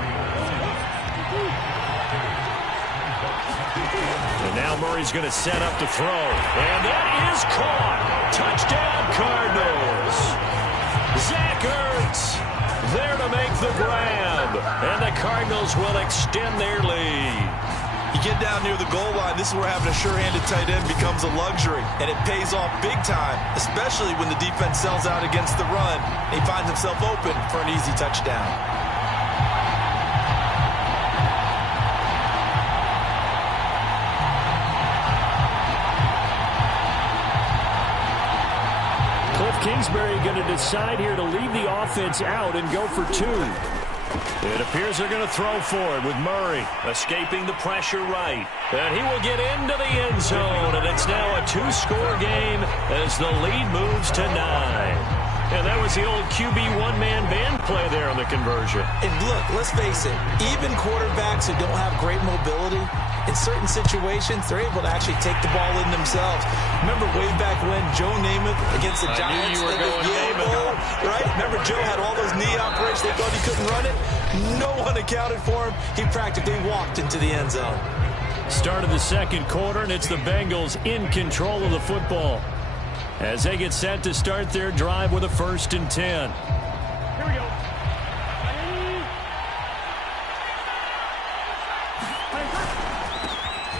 And now Murray's going to set up to throw. And that is caught. Touchdown Cardinals. Zach Ertz there to make the grab. And the Cardinals will extend their lead. You get down near the goal line, this is where having a sure-handed tight end becomes a luxury, and it pays off big time, especially when the defense sells out against the run, and he finds himself open for an easy touchdown. Cliff Kingsbury going to decide here to leave the offense out and go for 2. It appears they're going to throw for it with Murray escaping the pressure right. And he will get into the end zone, and it's now a 2-score game as the lead moves to 9. And that was the old QB one-man band play there on the conversion. And look, let's face it, even quarterbacks who don't have great mobility, in certain situations, they're able to actually take the ball in themselves. Remember way back when Joe Namath against the Giants in the Yale Bowl, right? Remember Joe had all those knee operations. They thought he couldn't run it. No one accounted for him. He practically walked into the end zone. Start of the second quarter, and it's the Bengals in control of the football as they get set to start their drive with a 1st and 10. Here we go.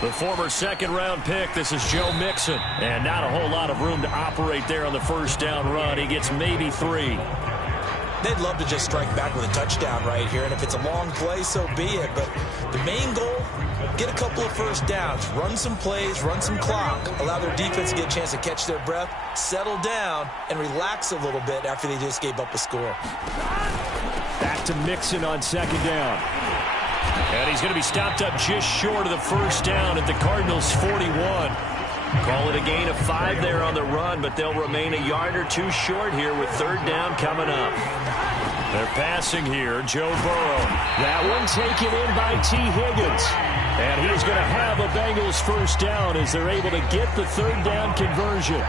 The former second-round pick, this is Joe Mixon. And not a whole lot of room to operate there on the first down run. He gets maybe 3. They'd love to just strike back with a touchdown right here, and if it's a long play, so be it. But the main goal, get a couple of first downs, run some plays, run some clock, allow their defense to get a chance to catch their breath, settle down, and relax a little bit after they just gave up a score. Back to Mixon on second down. And he's going to be stopped up just short of the first down at the Cardinals' 41. Call it a gain of 5 there on the run, but they'll remain a yard or 2 short here with third down coming up. They're passing here, Joe Burrow. That one taken in by T. Higgins. And he's going to have a Bengals first down as they're able to get the third down conversion.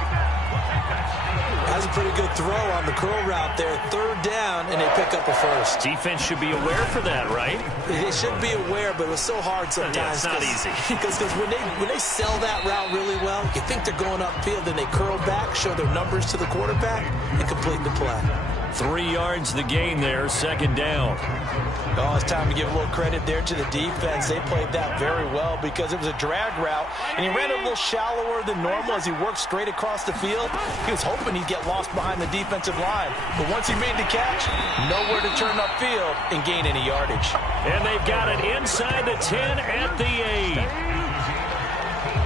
That's a pretty good throw on the curl route there. Third down, and they pick up a first. Defense should be aware for that, right? They should be aware, but it was so hard sometimes. Yeah, it's not easy. Because when they sell that route really well, you think they're going upfield, then they curl back, show their numbers to the quarterback, and complete the play. 3 yards the gain there, second down. Oh, it's time to give a little credit there to the defense. They played that very well because it was a drag route, and he ran a little shallower than normal as he worked straight across the field. He was hoping he'd get lost behind the defensive line, but once he made the catch, nowhere to turn upfield and gain any yardage. And they've got it inside the 10 at the 8.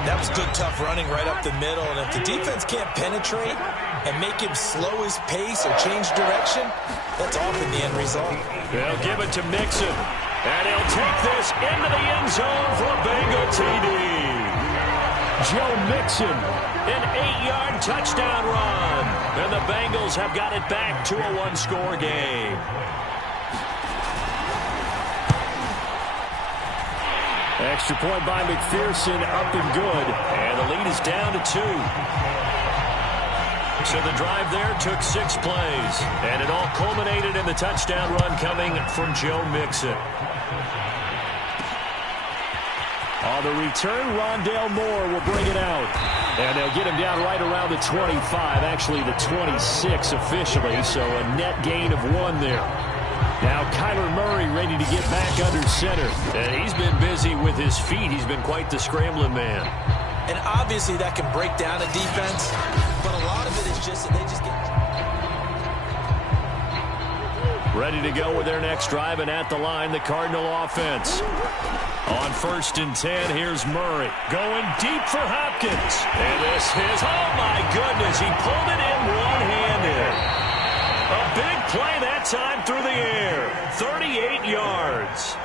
That was good, tough running right up the middle. And if the defense can't penetrate and make him slow his pace or change direction, that's often the end result. They'll give it to Mixon. And he'll take this into the end zone for a Bengal TD. Joe Mixon, an 8-yard touchdown run. And the Bengals have got it back to a one-score game. Extra point by McPherson, up and good. And the lead is down to 2. So the drive there took 6 plays. And it all culminated in the touchdown run coming from Joe Mixon. On the return, Rondale Moore will bring it out. And they'll get him down right around the 25, actually the 26 officially. So a net gain of 1 there. Now Kyler Murray ready to get back under center. And he's been busy with his feet. He's been quite the scrambling man. And obviously that can break down a defense, but a lot of it is just that they just get... Ready to go with their next drive, and at the line, the Cardinal offense. On 1st and 10, here's Murray. Going deep for Hopkins. And this is, oh my goodness, he pulled it in one-handed. A big play that time through the air. 38 yards.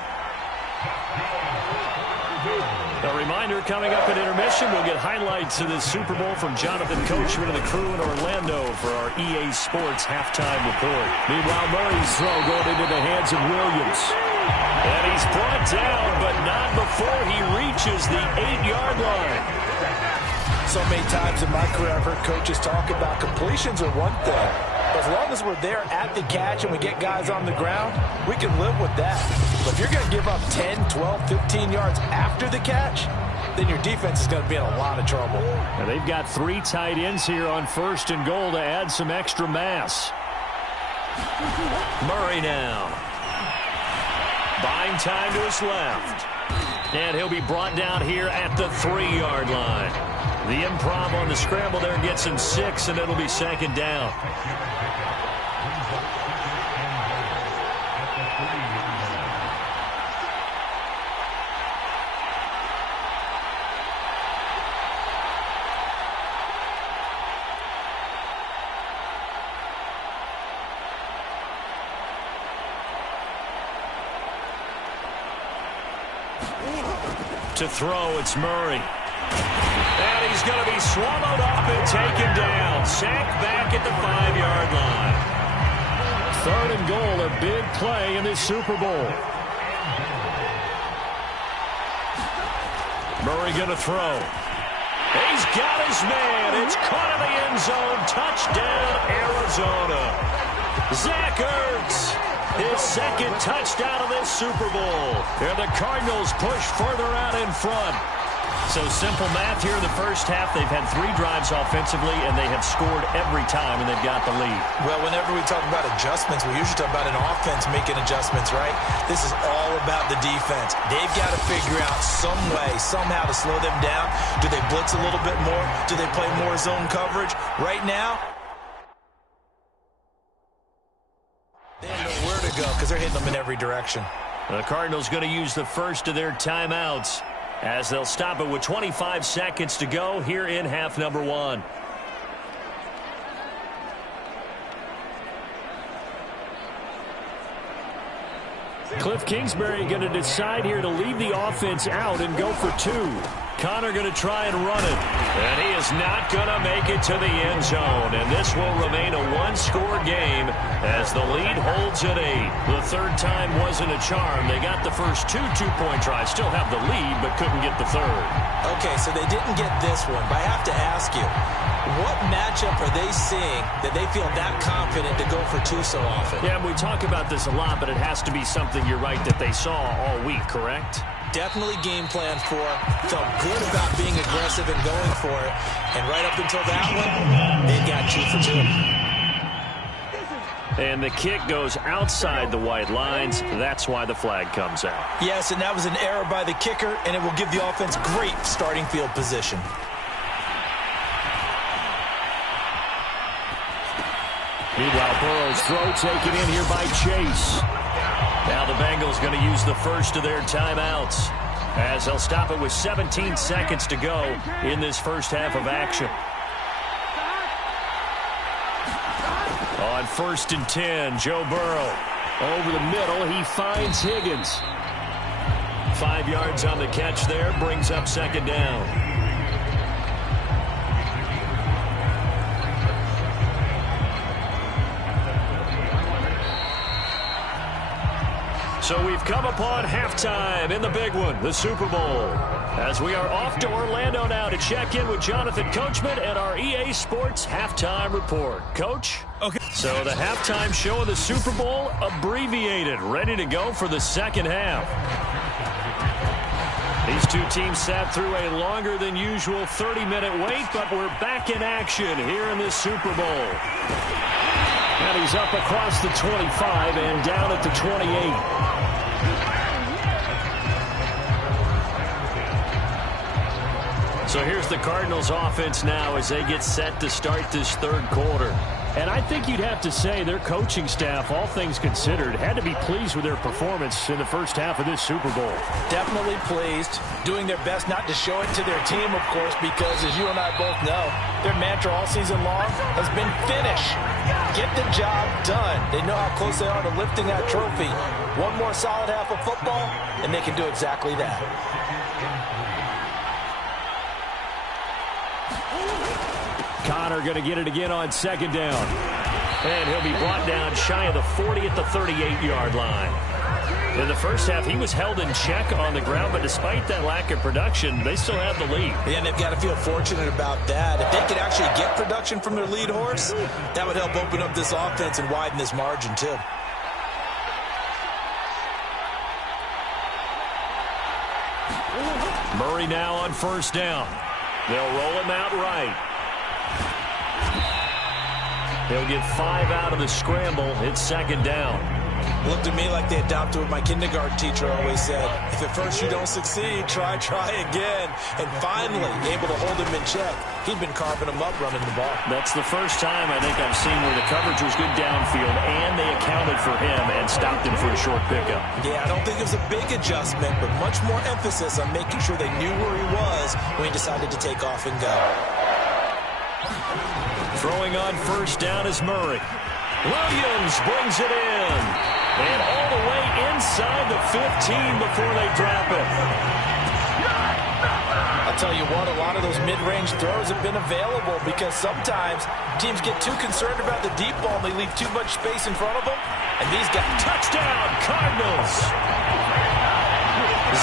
A reminder, coming up at intermission, we'll get highlights of this Super Bowl from Jonathan Coachman and the crew in Orlando for our EA Sports halftime report. Meanwhile, Murray's throw going into the hands of Williams. And he's brought down, but not before he reaches the 8-yard line. So many times in my career, I've heard coaches talk about completions are one thing. But as long as we're there at the catch and we get guys on the ground, we can live with that. But if you're going to give up 10, 12, 15 yards after the catch, then your defense is going to be in a lot of trouble. Now they've got 3 tight ends here on 1st and goal to add some extra mass. Murray now. Buying time to his left. And he'll be brought down here at the 3-yard line. The improv on the scramble there gets him 6, and it'll be 2nd down. To throw, it's Murray. And he's going to be swallowed up and taken down. Sacked back at the 5-yard line. 3rd and goal, a big play in this Super Bowl. Murray going to throw. He's got his man. It's caught in the end zone. Touchdown, Arizona. Zach Ertz. His 2nd touchdown of this Super Bowl. And the Cardinals push further out in front. So simple math here in the first half. They've had 3 drives offensively, and they have scored every time, and they've got the lead. Well, whenever we talk about adjustments, we usually talk about an offense making adjustments, right? This is all about the defense. They've got to figure out some way, somehow to slow them down. Do they blitz a little bit more? Do they play more zone coverage? Right now, they don't know where to go because they're hitting them in every direction. The Cardinals going to use the first of their timeouts as they'll stop it with 25 seconds to go here in half number 1. Cliff Kingsbury going to decide here to leave the offense out and go for 2. Connor going to try and run it. And he is not going to make it to the end zone. And this will remain a one-score game as the lead holds at 8. The 3rd time wasn't a charm. They got the first 2 two-point tries. Still have the lead, but couldn't get the 3rd. Okay, so they didn't get this one. But I have to ask you, what matchup are they seeing that they feel that confident to go for 2 so often? Yeah, we talk about this a lot, but it has to be something, you're right, that they saw all week, correct? Definitely game plan for, felt good about being aggressive and going for it. And right up until that one, they got 2 for 2. And the kick goes outside the white lines. That's why the flag comes out. Yes, and that was an error by the kicker, and it will give the offense great starting field position. Meanwhile, Burrow's throw taken in here by Chase. Now the Bengals going to use the first of their timeouts. as he'll stop it with 17 seconds to go in this first half of action. On 1st and 10, Joe Burrow. Over the middle, he finds Higgins. 5 yards on the catch there, brings up 2nd down. So we've come upon halftime in the big one, the Super Bowl. As we are off to Orlando now to check in with Jonathan Coachman and our EA Sports halftime report. Coach? Okay. So the halftime show of the Super Bowl abbreviated, ready to go for the second half. These two teams sat through a longer than usual 30-minute wait, but we're back in action here in this Super Bowl. And he's up across the 25 and down at the 28. So here's the Cardinals offense now as they get set to start this third quarter. And I think you'd have to say their coaching staff, all things considered, had to be pleased with their performance in the first half of this Super Bowl. Definitely pleased, doing their best not to show it to their team, of course, because as you and I both know, their mantra all season long has been finish. Get the job done. They know how close they are to lifting that trophy. One more solid half of football, and they can do exactly that. Connor going to get it again on 2nd down. And he'll be brought down shy of the 40 at the 38-yard line. In the first half, he was held in check on the ground, but despite that lack of production, they still have the lead. Yeah, and they've got to feel fortunate about that. If they could actually get production from their lead horse, that would help open up this offense and widen this margin, too. Murray now on 1st down. They'll roll him out right. He'll get 5 out of the scramble. It's 2nd down. Looked to me like they adopted what my kindergarten teacher always said. If at first you don't succeed, try again. And finally, able to hold him in check. He'd been carving him up running the ball. That's the first time I think I've seen where the coverage was good downfield, and they accounted for him and stopped him for a short pickup. Yeah, I don't think it was a big adjustment, but much more emphasis on making sure they knew where he was when he decided to take off and go. Throwing on 1st down is Murray. Williams brings it in. And all the way inside the 15 before they drop it. I'll tell you what, a lot of those mid-range throws have been available because sometimes teams get too concerned about the deep ball and they leave too much space in front of them. And these guys... Touchdown, Cardinals!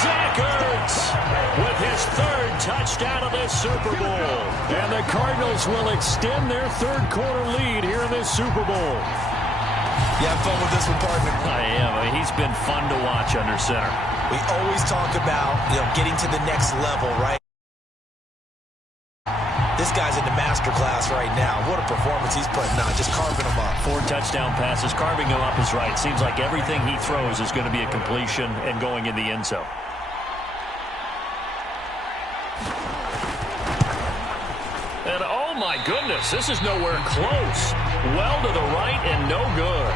Zach Ertz with his 3rd touchdown of this Super Bowl. And the Cardinals will extend their third quarter lead here in this Super Bowl. You have fun with this one, partner? I am. I mean, he's been fun to watch under center. We always talk about, getting to the next level, right? This guy's in the master class right now. What a performance he's putting on, just carving them up. 4 touchdown passes. Carving him up is right. Seems like everything he throws is going to be a completion and going in the end zone. And oh my goodness, this is nowhere close. Well to the right and no good.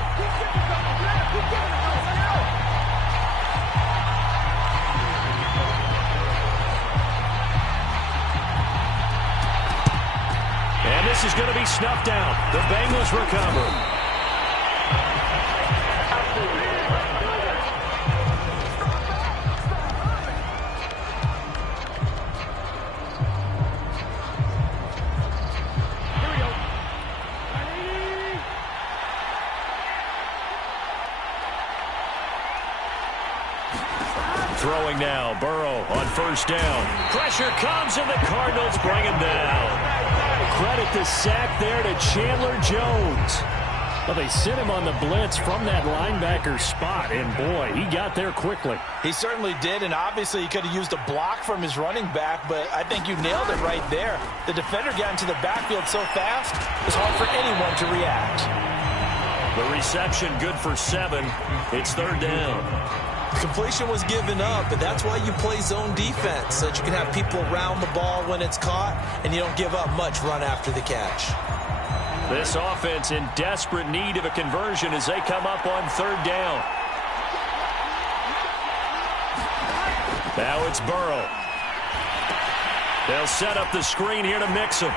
And this is going to be snuffed out. The Bengals recover. Throwing now, Burrow on 1st down. Pressure comes and the Cardinals bring him down. Credit the sack there to Chandler Jones. Well, they sent him on the blitz from that linebacker spot, and boy, he got there quickly. He certainly did, and obviously he could have used a block from his running back, but I think you nailed it right there. The defender got into the backfield so fast, it was hard for anyone to react. The reception good for 7. It's 3rd down. Completion was given up, but that's why you play zone defense, so that you can have people around the ball when it's caught, and you don't give up much run after the catch. This offense in desperate need of a conversion as they come up on 3rd down. Now it's Burrow. They'll set up the screen here to mix him.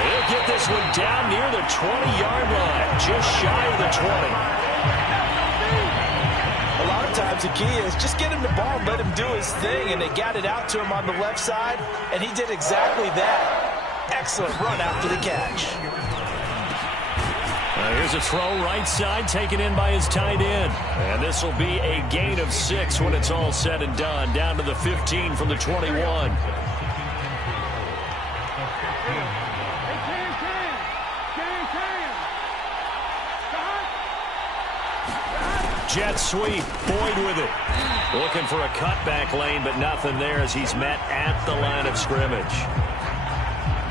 He'll get this one down near the 20-yard line, just shy of the 20. A lot of times the key is just get him the ball and let him do his thing, and they got it out to him on the left side, and he did exactly that. Excellent run after the catch. Here's a throw right side taken in by his tight end. And this will be a gain of 6 when it's all said and done. Down to the 15 from the 21. Jet sweep. Boyd with it. Looking for a cutback lane, but nothing there as he's met at the line of scrimmage.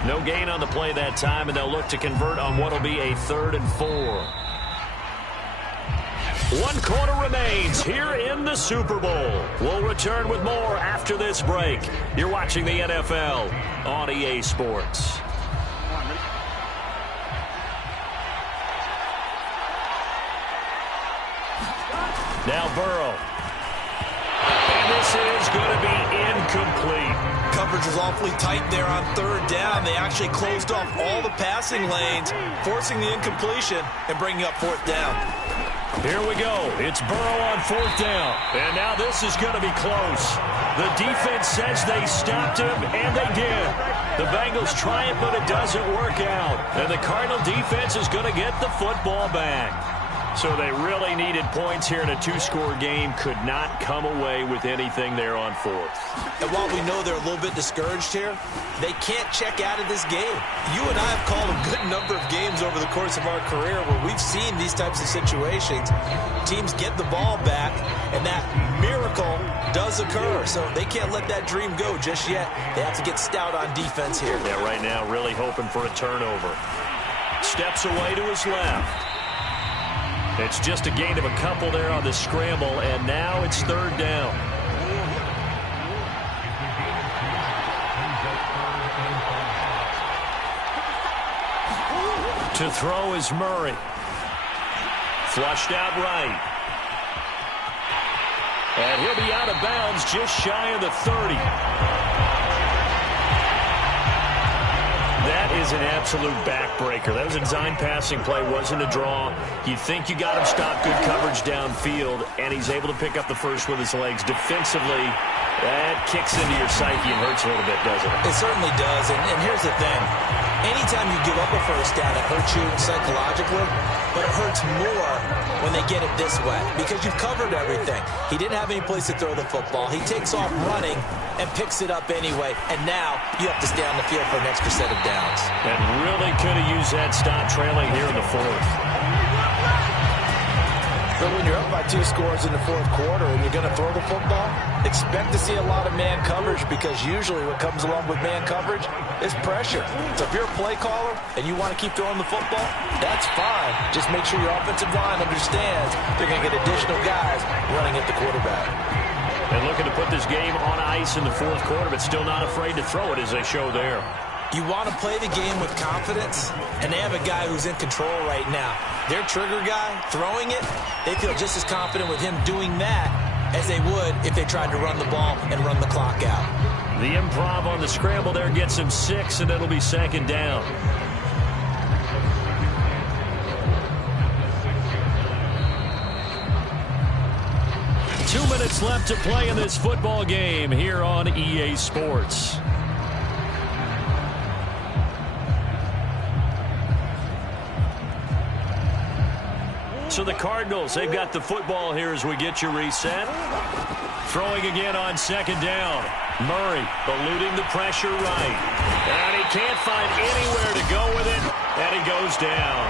No gain on the play that time, and they'll look to convert on what will be a 3rd and 4. 1 quarter remains here in the Super Bowl. We'll return with more after this break. You're watching the NFL on EA Sports. Now Burrow. And this is going to be incomplete. Coverage was awfully tight there on 3rd down. They actually closed off all the passing lanes, forcing the incompletion and bringing up 4th down. Here we go. It's Burrow on 4th down. And now this is going to be close. The defense says they stopped him, and they did. The Bengals try it, but it doesn't work out. And the Cardinal defense is going to get the football back. So they really needed points here in a 2-score game. Could not come away with anything there on 4th. And while we know they're a little bit discouraged here, they can't check out of this game. You and I have called a good number of games over the course of our career where we've seen these types of situations. Teams get the ball back, and that miracle does occur. So they can't let that dream go just yet. They have to get stout on defense here. Yeah, right now really hoping for a turnover. Steps away to his left. It's just a gain of a couple there on the scramble, and now it's 3rd down. To throw is Murray. Flushed out right. And he'll be out of bounds just shy of the 30. That is an absolute backbreaker. That was a design passing play, wasn't a draw. You think you got him stopped, good coverage downfield, and he's able to pick up the first with his legs. Defensively, that kicks into your psyche and hurts a little bit, doesn't it? It certainly does, and here's the thing. Anytime you give up a 1st down, it hurts you psychologically, but it hurts more when they get it this way because you've covered everything. He didn't have any place to throw the football. He takes off running and picks it up anyway, and now you have to stay on the field for an extra set of downs. And really could have used that stop trailing here in the 4th. But when you're up by 2 scores in the 4th quarter and you're going to throw the football, expect to see a lot of man coverage because usually what comes along with man coverage is pressure. So if you're a play caller and you want to keep throwing the football, that's fine. Just make sure your offensive line understands they're going to get additional guys running at the quarterback. And looking to put this game on ice in the 4th quarter, but still not afraid to throw it as they show there. You want to play the game with confidence, and they have a guy who's in control right now. Their trigger guy, throwing it, they feel just as confident with him doing that as they would if they tried to run the ball and run the clock out. The improv on the scramble there gets him 6, and it'll be 2nd down. Two minutes left to play in this football game here on EA Sports. So the Cardinals, they've got the football here as we get you reset. Throwing again on 2nd down. Murray eluding the pressure right. And he can't find anywhere to go with it. And he goes down.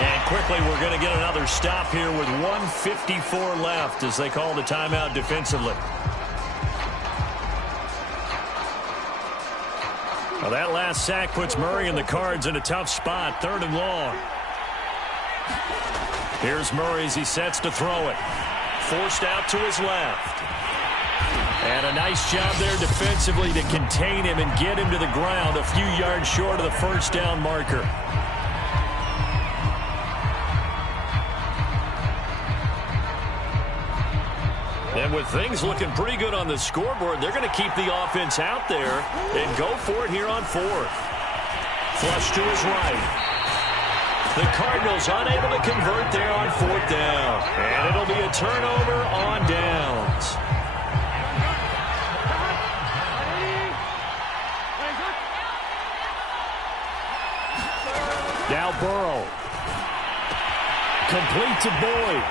And quickly we're going to get another stop here with 1:54 left as they call the timeout defensively. Well, that last sack puts Murray and the Cards in a tough spot. 3rd and long. Here's Murray as he sets to throw it. Forced out to his left. And a nice job there defensively to contain him and get him to the ground a few yards short of the 1st down marker. And with things looking pretty good on the scoreboard, they're going to keep the offense out there and go for it here on fourth. Flush to his right. The Cardinals unable to convert there on fourth down. And it'll be a turnover on downs. Now Burrow. Complete to Boyd.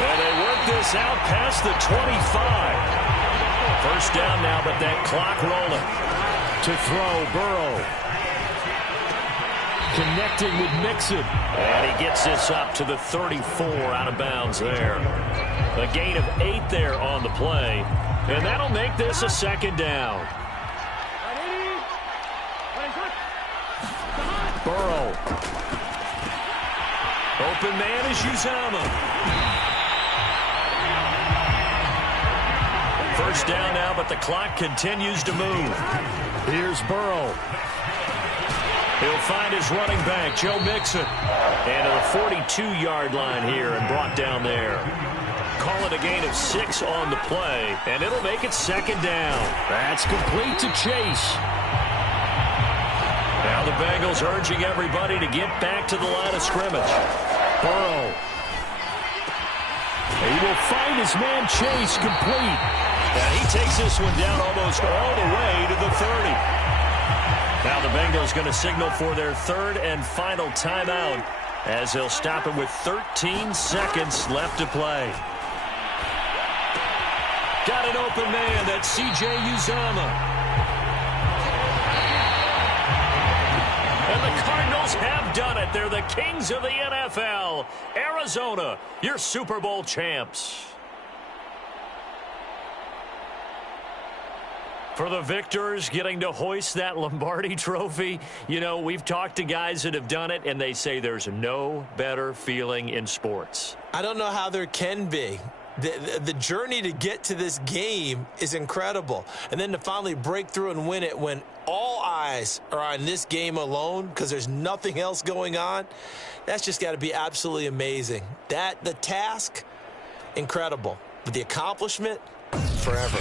And they work this out past the 25. First down now, but that clock rolling. To throw, Burrow. Connecting with Mixon. And he gets this up to the 34 out of bounds there. A gain of 8 there on the play. And that'll make this a second down. Burrow. Open man is Uzomah. First down now, but the clock continues to move. Here's Burrow. He'll find his running back, Joe Mixon. And to the 42-yard line here and brought down there. Call it a gain of 6 on the play, and it'll make it second down. That's complete to Chase. Now the Bengals urging everybody to get back to the line of scrimmage. Burrow. He will find his man Chase complete. And he takes this one down almost all the way to the 30. Now the Bengals going to signal for their third and final timeout as they'll stop it with 13 seconds left to play. Got an open man. That's C.J. Uzomah. And the Cardinals have done it. They're the kings of the NFL. Arizona, your Super Bowl champs. For the victors getting to hoist that Lombardi trophy, you know, we've talked to guys that have done it, and they say there's no better feeling in sports. I don't know how there can be. The journey to get to this game is incredible. And then to finally break through and win it when all eyes are on this game alone because there's nothing else going on, that's just got to be absolutely amazing. The task, incredible. But the accomplishment, forever.